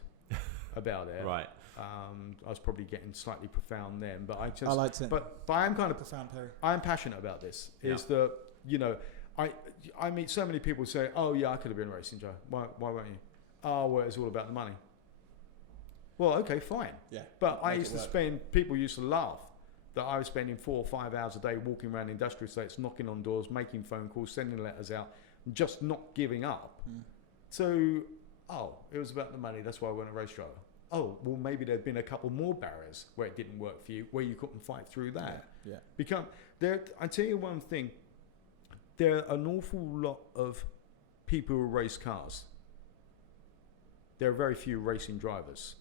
about it. Right. I was probably getting slightly profound then, but I liked it. But I'm kind of profound, Perry. I'm passionate about this. Is that I meet so many people who say, "Oh yeah, I could have been a racing driver. Why weren't you?" Oh, well, it's all about the money. Well, okay, fine. Yeah. But people used to laugh that I was spending 4 or 5 hours a day walking around industrial estates, knocking on doors, making phone calls, sending letters out, just not giving up. So, it was about the money. That's why I wasn't a race driver. Oh, well, maybe there'd been a couple more barriers where it didn't work for you, where you couldn't fight through that. Yeah. I tell you one thing. There are an awful lot of people who race cars. There are very few racing drivers.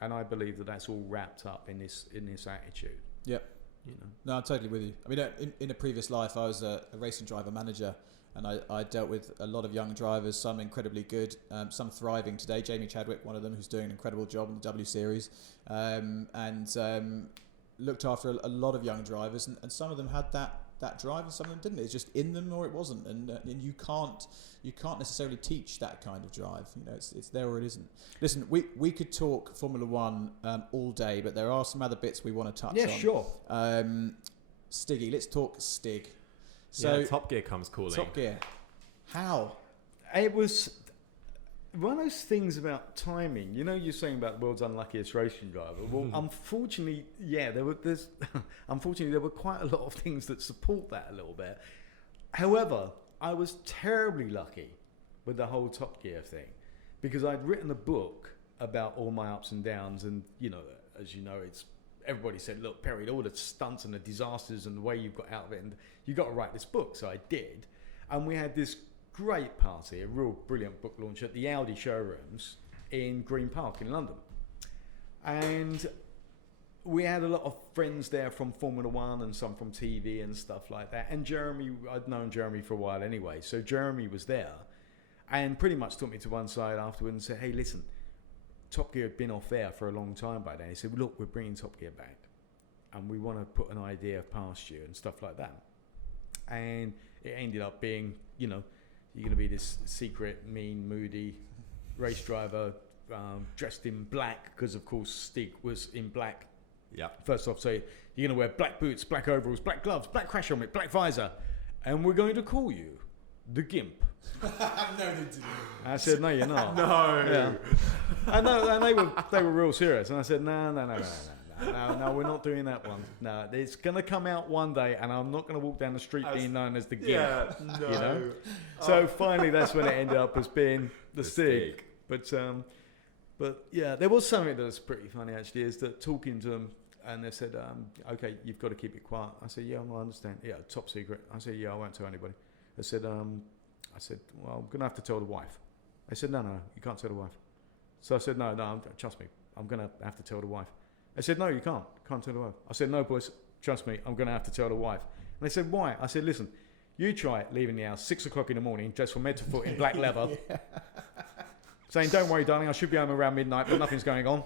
And I believe that that's all wrapped up in this attitude. Yep. No, I'm totally with you. I mean, in a previous life, I was a racing driver manager, and I dealt with a lot of young drivers, some incredibly good, some thriving today. Jamie Chadwick, one of them, who's doing an incredible job in the W Series, and looked after a lot of young drivers, and some of them had that drive, and some of them didn't. It's just in them, or it wasn't, and you can't necessarily teach that kind of drive. It's there or it isn't. Listen, we could talk Formula One all day, but there are some other bits we want to touch on. Yeah, sure. Stiggy, let's talk Stig. So Top Gear comes calling. Top Gear. How? It was one of those things about timing. You're saying about the world's unluckiest racing driver. Well, unfortunately, there were quite a lot of things that support that a little bit. However, I was terribly lucky with the whole Top Gear thing, because I'd written a book about all my ups and downs, and as you know, it's everybody said, look, Perry, all the stunts and the disasters and the way you've got out of it, and you got to write this book. So I did, and we had this great party, a real brilliant book launch at the Audi showrooms in Green Park in London, and we had a lot of friends there from Formula One and some from TV and stuff like that. And Jeremy, I'd known Jeremy for a while anyway, so Jeremy was there and pretty much took me to one side afterwards and said, hey, listen, Top Gear had been off air for a long time by then. He said, look, we're bringing Top Gear back and we want to put an idea past you and stuff like that. And it ended up being, you're going to be this secret, mean, moody race driver dressed in black, because of course Stig was in black. Yeah. First off, so you're going to wear black boots, black overalls, black gloves, black crash helmet, black visor, and we're going to call you the Gimp. No, they didn't. I said, no, you're not. No. Yeah. And they were real serious. And I said, no, we're not doing that one. No, it's going to come out one day, and I'm not going to walk down the street being known as the Gimp. Yeah, no. So finally, that's when it ended up as being the Stig. But yeah, there was something that was pretty funny actually, is that talking to them, and they said, okay, you've got to keep it quiet. I said, yeah, I understand. Yeah, top secret. I said, yeah, I won't tell anybody. I said, well, I'm going to have to tell the wife. They said, no, you can't tell the wife. So I said, no, trust me, I'm going to have to tell the wife. They said, no, you can't tell the wife. I said, no, boys, trust me, I'm going to have to tell the wife. And they said, why? I said, listen, You try it, leaving the house 6 o'clock in the morning, dressed from head to foot in black leather, saying, "Don't worry, darling, I should be home around midnight, but nothing's going on."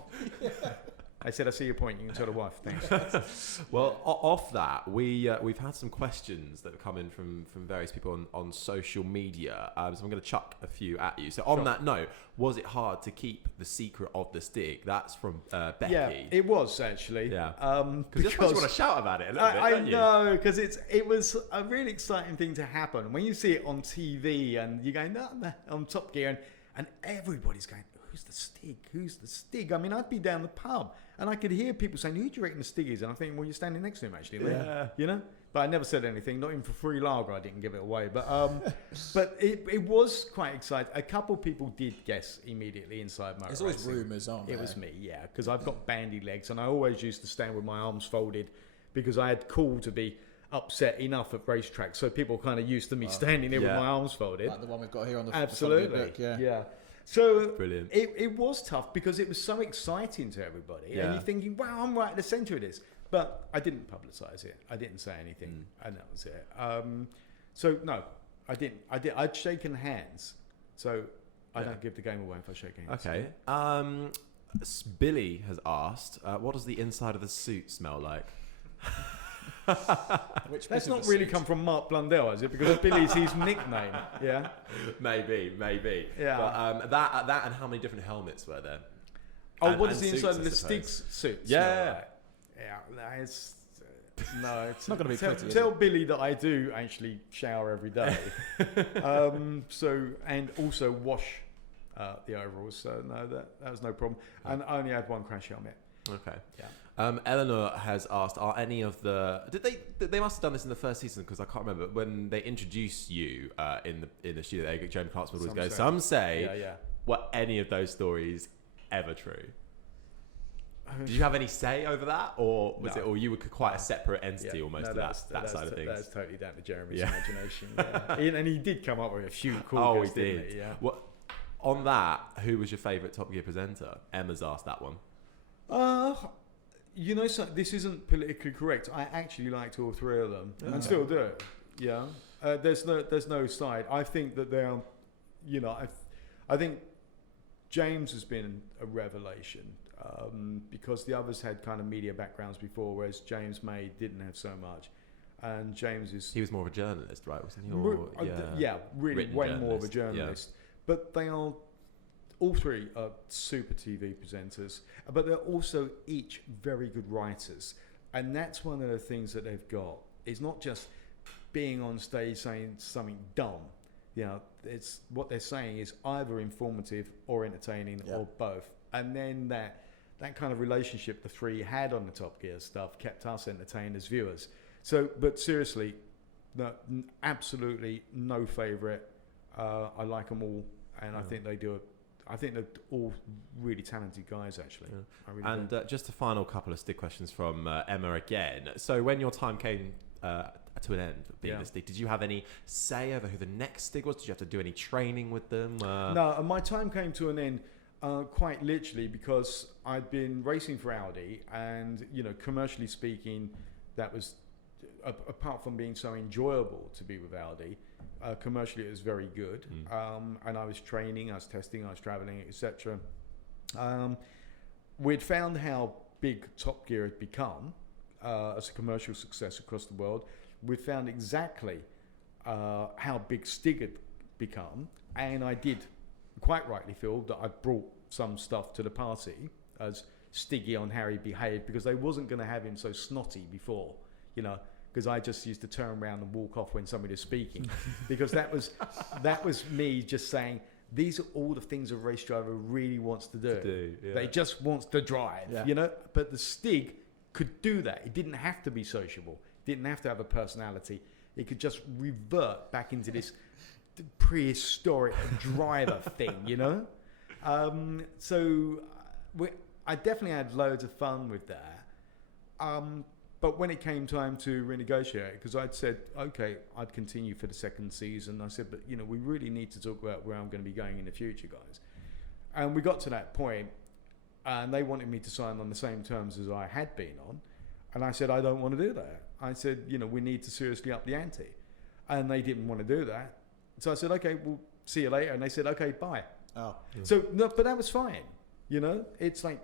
I said, "I see your point. You can tell the wife." Thanks. Well, off that, we've had some questions that have come in from various people on social media. So I'm going to chuck a few at you. So on that note, was it hard to keep the secret of the Stig? That's from Becky. Yeah, it was actually. Yeah. Because you want to shout about it a little bit, I don't you? know, because it was a really exciting thing to happen. When you see it on TV and you're going, "No, on Top Gear," and everybody's going, "Who's the Stig? Who's the Stig?" I mean, I'd be down the pub and I could hear people saying, "Who do you reckon the Stig is?" And I think, "Well, you're standing next to him, actually." Yeah. You know? But I never said anything, not even for free lager. I didn't give it away. But but it was quite exciting. A couple people did guess immediately inside motor There's always racing. rumours, aren't there? It was me, yeah, because I've got bandy legs and I always used to stand with my arms folded because I had call to be upset enough at racetracks. So people kind of used to me standing there with my arms folded. Like the one we've got here on the Absolutely, front of the book, yeah. So Brilliant. It was tough because it was so exciting to everybody, and you're thinking, "Wow, I'm right at the centre of this." But I didn't publicise it. I didn't say anything, and that was it. So no, I didn't. I'd shaken hands, so I don't give the game away if I shake hands. Okay. Billy has asked, what does the inside of the suit smell like? Which That's bit of not the really suit? come from Mark Blundell, is it? Because Billy's his nickname. Yeah. Maybe. Yeah. But that and how many different helmets were there? Oh, And- what and is the suits, inside of I the suppose. Stig's suit? Yeah. Yeah, it's no, it's not gonna be pretty, is Tell it? Billy that I do actually shower every day. So and also wash the overalls. So no, that was no problem. And I only had one crash helmet. Okay. Yeah. Eleanor has asked, are any of the... They must have done this in the first season because I can't remember. When they introduce you in the studio, Jamie Clarkson would always go, some say, Yeah. were any of those stories ever true? Did you have any say over that? Or was No. it, or you were quite a separate entity almost No, to that side of things? That's totally down to Jeremy's Yeah. imagination. Yeah. And he did come up with a few cool Oh, guys, he didn't did. he? Yeah. What, on that, who was your favourite Top Gear presenter? Emma's asked that one. You know, so this isn't politically correct. I actually liked all three of them, and still do. Yeah, there's no side. I think that they're, you know, I think James has been a revelation because the others had kind of media backgrounds before, whereas James May didn't have so much. And James is He was more of a journalist, right? Wasn't he? Or, really written way more of a journalist, yeah. journalist. But they are all three are super TV presenters, but they're also each very good writers. And that's one of the things that they've got. It's not just being on stage saying something dumb. You know, it's what they're saying is either informative or entertaining or both. And then that kind of relationship the three had on the Top Gear stuff kept us entertained as viewers. So, but seriously, no, absolutely no favourite. I like them all, and I think they do I think they're all really talented guys, actually. Yeah. I really And do. just a final couple of stick questions from Emma again. So when your time came to an end being the Stig, did you have any say over who the next Stig was? Did you have to do any training with them? No, and my time came to an end quite literally because I'd been racing for Audi, and you know, commercially speaking, that was apart from being so enjoyable to be with Audi. Commercially, it was very good, and I was training, I was testing, I was traveling, etc. We'd found how big Top Gear had become as a commercial success across the world. We'd found exactly how big Stig had become, and I did quite rightly feel that I brought some stuff to the party as Stiggy on Harry behaved, because they wasn't going to have him so snotty before, you know. Because I just used to turn around and walk off when somebody was speaking, because that was me just saying, these are all the things a race driver really wants to do. They just wants to drive, you know. But the Stig could do that. It didn't have to be sociable. It didn't have to have a personality. It could just revert back into this prehistoric driver thing, you know. So I definitely had loads of fun with that. But when it came time to renegotiate, because I'd said, okay, I'd continue for the second season. I said, but, you know, we really need to talk about where I'm going to be going in the future, guys. And we got to that point, and they wanted me to sign on the same terms as I had been on. And I said, I don't want to do that. I said, you know, we need to seriously up the ante. and they didn't want to do that. So I said, okay, we'll see you later. And they said, okay, bye. Oh, So, no, but that was fine. You know, it's like,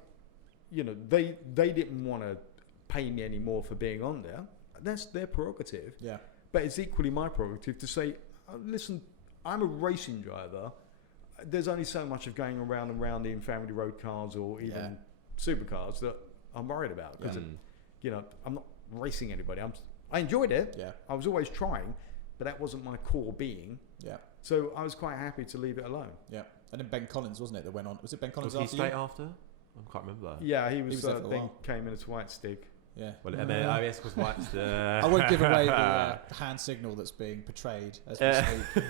you know, they didn't want to pay me any more for being on there. That's their prerogative. yeah. But it's equally my prerogative to say, listen, I'm a racing driver. There's only so much of going around and round in family road cars or even supercars that I'm worried about. Because, you know, I'm not racing anybody. I enjoyed it. Yeah. I was always trying, but that wasn't my core being. Yeah. So I was quite happy to leave it alone. Yeah. And then Ben Collins, wasn't it, that went on? Was it Ben Collins Was he after straight you? after? I can't remember. Yeah, he was, was there for a then while. came in as white stick. Yeah. Well, and then yes, because White's the. I won't give away the hand signal that's being portrayed as we speak.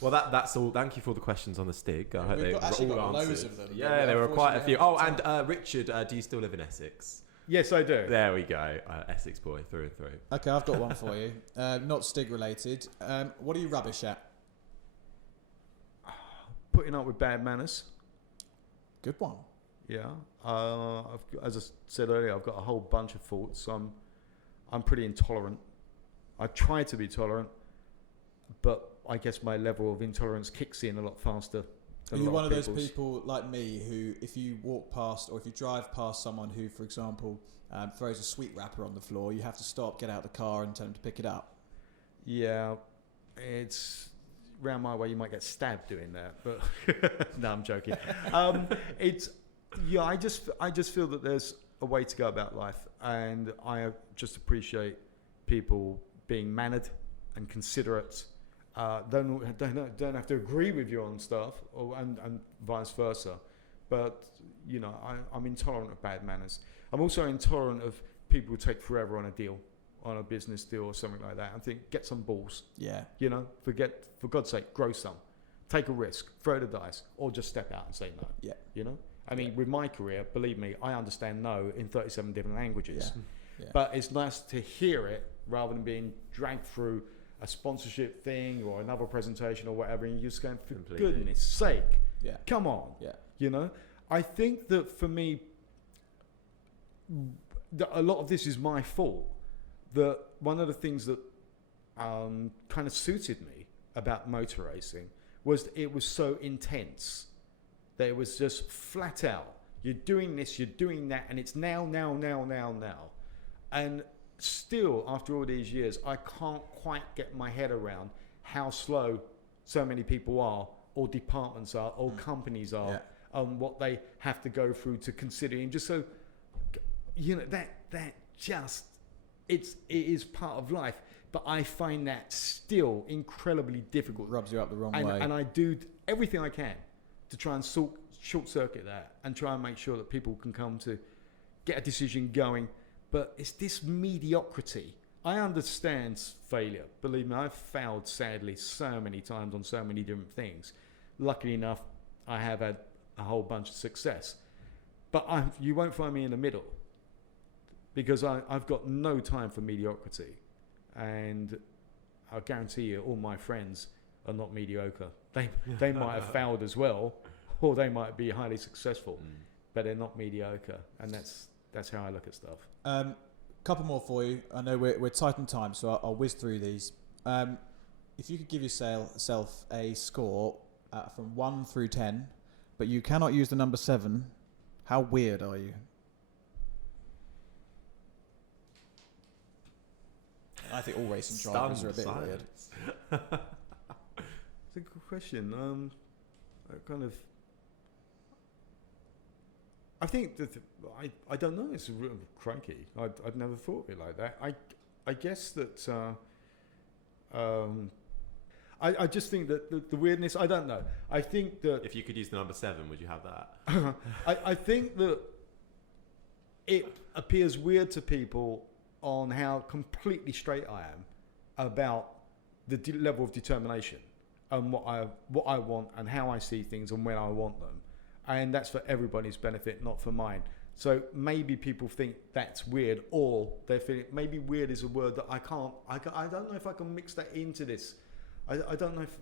Well, that's all. Thank you for the questions on the Stig. I hope We've they got- were actually all got loads answered. of them, Yeah, but there were quite a few. unfortunately Oh, and Richard, do you still live in Essex? Yes, I do. There we go. Essex boy through and through. Okay, I've got one for you. Not Stig related. What are you rubbish at? Putting up with bad manners. Good one. Yeah. As I said earlier, I've got a whole bunch of faults. I'm pretty intolerant. I try to be tolerant, but I guess my level of intolerance kicks in a lot faster. Are than a you lot one of those people's. people like me who, if you walk past or if you drive past someone who, for example, throws a sweet wrapper on the floor, you have to stop, get out of the car, and tell them to pick it up? Yeah, it's round my way. You might get stabbed doing that, but no, I'm joking. I just feel that there's a way to go about life, and I just appreciate people being mannered and considerate. Don't have to agree with you on stuff, and vice versa. But you know, I'm intolerant of bad manners. I'm also intolerant of people who take forever on a deal, on a business deal or something like that. I think get some balls. Yeah. You know, for God's sake, grow some. Take a risk, throw the dice, or just step out and say no. Yeah. You know? I mean, with my career, believe me, I understand no in 37 different languages. Yeah. But it's nice to hear it rather than being dragged through a sponsorship thing or another presentation or whatever, and you're just going, for Completely. goodness sake, Yeah. come on. Yeah. You know? I think that for me, a lot of this is my fault. That one of the things that kind of suited me about motor racing was it was so intense that it was just flat out. You're doing this, you're doing that, and it's now. And still, after all these years, I can't quite get my head around how slow so many people are, or departments are, or companies are, what they have to go through to consider. And just so, you know, that just, it is part of life. But I find that still incredibly difficult. Rubs you up the wrong way. And I do everything I can to try and short circuit that and try and make sure that people can come to get a decision going. But it's this mediocrity. I understand failure. Believe me, I've failed sadly so many times on so many different things. Luckily enough, I have had a whole bunch of success. But you won't find me in the middle, because I've got no time for mediocrity. And I guarantee you, all my friends are not mediocre. They might have failed as well, or they might be highly successful, but they're not mediocre. And that's how I look at stuff. Couple more for you. I know we're tight on time, so I'll whiz through these. If you could give yourself a score from 1 through 10, but you cannot use the number 7, how weird are you? I think all racing drivers are a bit weird. It's a good question. I think that I don't know. It's a real cranky. I'd never thought of it like that. I guess that I just think that the weirdness. I don't know. I think that If you could use the number 7, would you have that? I think that it appears weird to people on how completely straight I am about the level of determination and what I want and how I see things and when I want them. And that's for everybody's benefit, not for mine. So maybe people think that's weird, or they think maybe weird is a word that I don't know if I can mix that into this. I don't know if,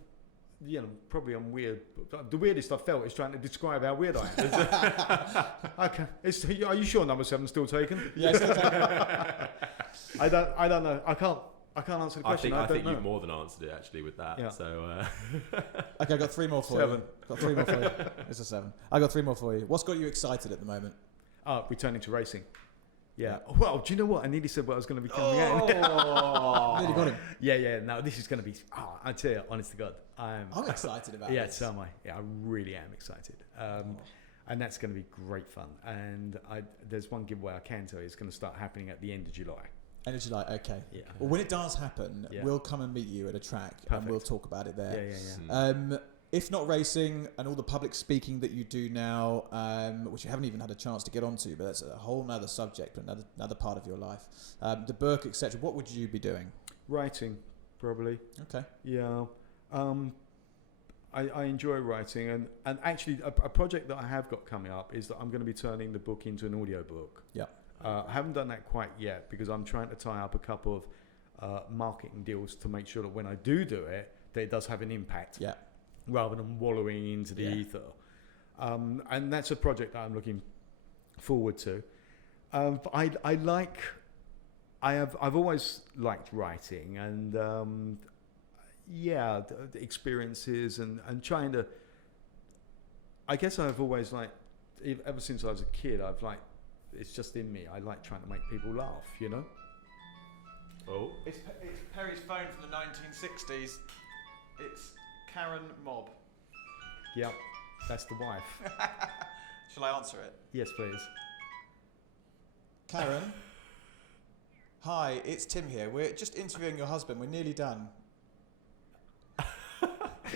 you know, probably I'm weird. But the weirdest I felt is trying to describe how weird I am. Okay. Are you sure number 7's still taken? Yes. I don't know. I I can't answer the question. I don't think know. you've more than answered it actually with that. Yeah. So Okay, I got 3 more for 7. you. Got 3 more for you. It's a 7. I got 3 more for you. What's got you excited at the moment? Returning to racing. Yeah. Well, do you know what? I nearly said what I was going to be coming out. Nearly got him. Yeah. No, this is going to be. I tell you, honest to God, I'm excited about Yeah, this. so am I. Yeah, I really am excited. And that's going to be great fun. And there's one giveaway I can tell you. It's going to start happening at the end of July. End of July, okay. Yeah. Well, when it does happen, Yeah. we'll come and meet you at a track and Perfect. we'll talk about it there. Yeah. If not racing and all the public speaking that you do now, which you haven't even had a chance to get onto, but that's a whole nother subject, another part of your life. The book, etc. What would you be doing? Writing, probably. Okay. Yeah. I enjoy writing, and actually a project that I have got coming up is that I'm going to be turning the book into an audiobook. Yeah. I haven't done that quite yet because I'm trying to tie up a couple of marketing deals to make sure that when I do it, that it does have an impact. Yeah. Rather than wallowing into the ether. And that's a project that I'm looking forward to. But I've always liked writing and the experiences and trying to, I guess I've always ever since I was a kid, it's just in me. I like trying to make people laugh, you know? Oh. It's Perry's phone from the 1960s. It's Karen Mobb. Yep, that's the wife. Shall I answer it? Yes, please. Karen? Hi, it's Tim here. We're just interviewing your husband. We're nearly done.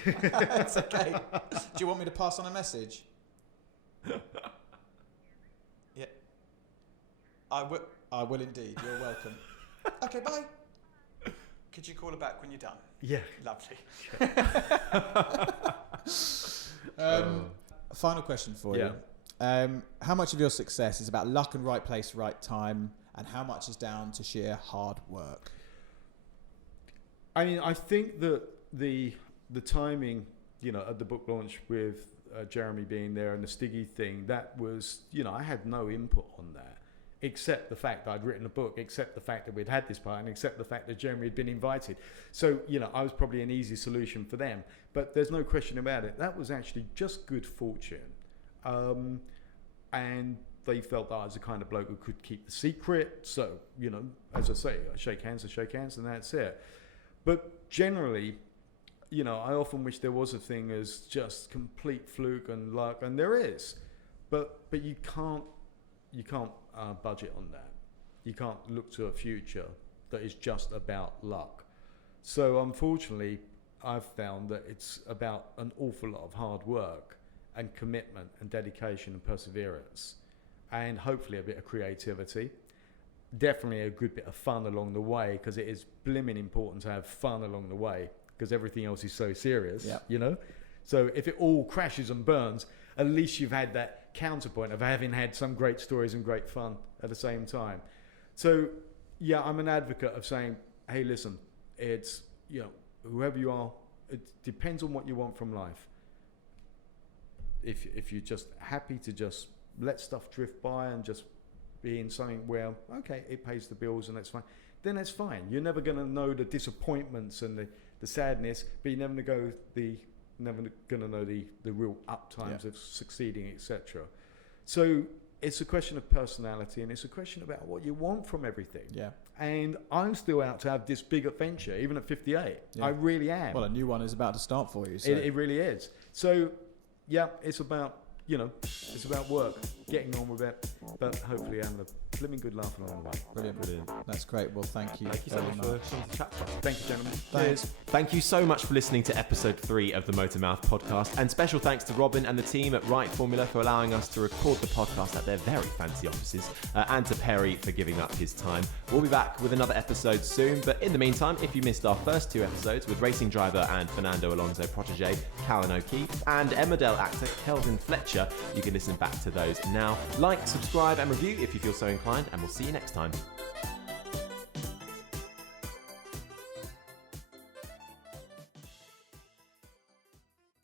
It's okay. Do you want me to pass on a message? Yeah. I will indeed. You're welcome. Okay, bye. Could you call her back when you're done? Yeah. Lovely. Final question for you. How much of your success is about luck and right place, right time, and how much is down to sheer hard work? I mean, I think that the timing, at the book launch with Jeremy being there and the Stiggy thing, that was, I had no input on that, except the fact that I'd written a book, except the fact that we'd had this part, and except the fact that Jeremy had been invited. So, I was probably an easy solution for them. But there's no question about it. That was actually just good fortune. And they felt that I was the kind of bloke who could keep the secret. So, as I say, I shake hands, and that's it. But generally, I often wish there was a thing as just complete fluke and luck, and there is. But you can't budget on that. You can't look to a future that is just about luck. So unfortunately, I've found that it's about an awful lot of hard work and commitment and dedication and perseverance, and hopefully a bit of creativity. Definitely a good bit of fun along the way, because it is blimmin' important to have fun along the way, because everything else is so serious, So if it all crashes and burns, at least you've had that counterpoint of having had some great stories and great fun at the same time. So, I'm an advocate of saying, hey, listen, it's, whoever you are, it depends on what you want from life. If you're just happy to just let stuff drift by and just be in something where, okay, it pays the bills and that's fine, then that's fine. You're never going to know the disappointments and the sadness, but you're never going to know the real up times of succeeding, etc. So it's a question of personality, and it's a question about what you want from everything. Yeah. And I'm still out to have this big adventure, even at 58. Yeah. I really am. Well, a new one is about to start for you. So. It really is. So, it's about, it's about work, getting on with it, but hopefully having a living good laugh along the way. Brilliant. That's great. Well, thank you. Thank you so much for coming to chat to us. Thank you, gentlemen. Thanks. Thank you so much for listening to episode 3 of the Motormouth podcast, and special thanks to Robin and the team at Right Formula for allowing us to record the podcast at their very fancy offices, and to Perry for giving up his time. We'll be back with another episode soon, but in the meantime, if you missed our first 2 episodes with racing driver and Fernando Alonso protege Callan O'Keefe and Emmerdale actor Kelvin Fletcher, you can listen back to those now. Like, subscribe and review if you feel so inclined, and we'll see you next time.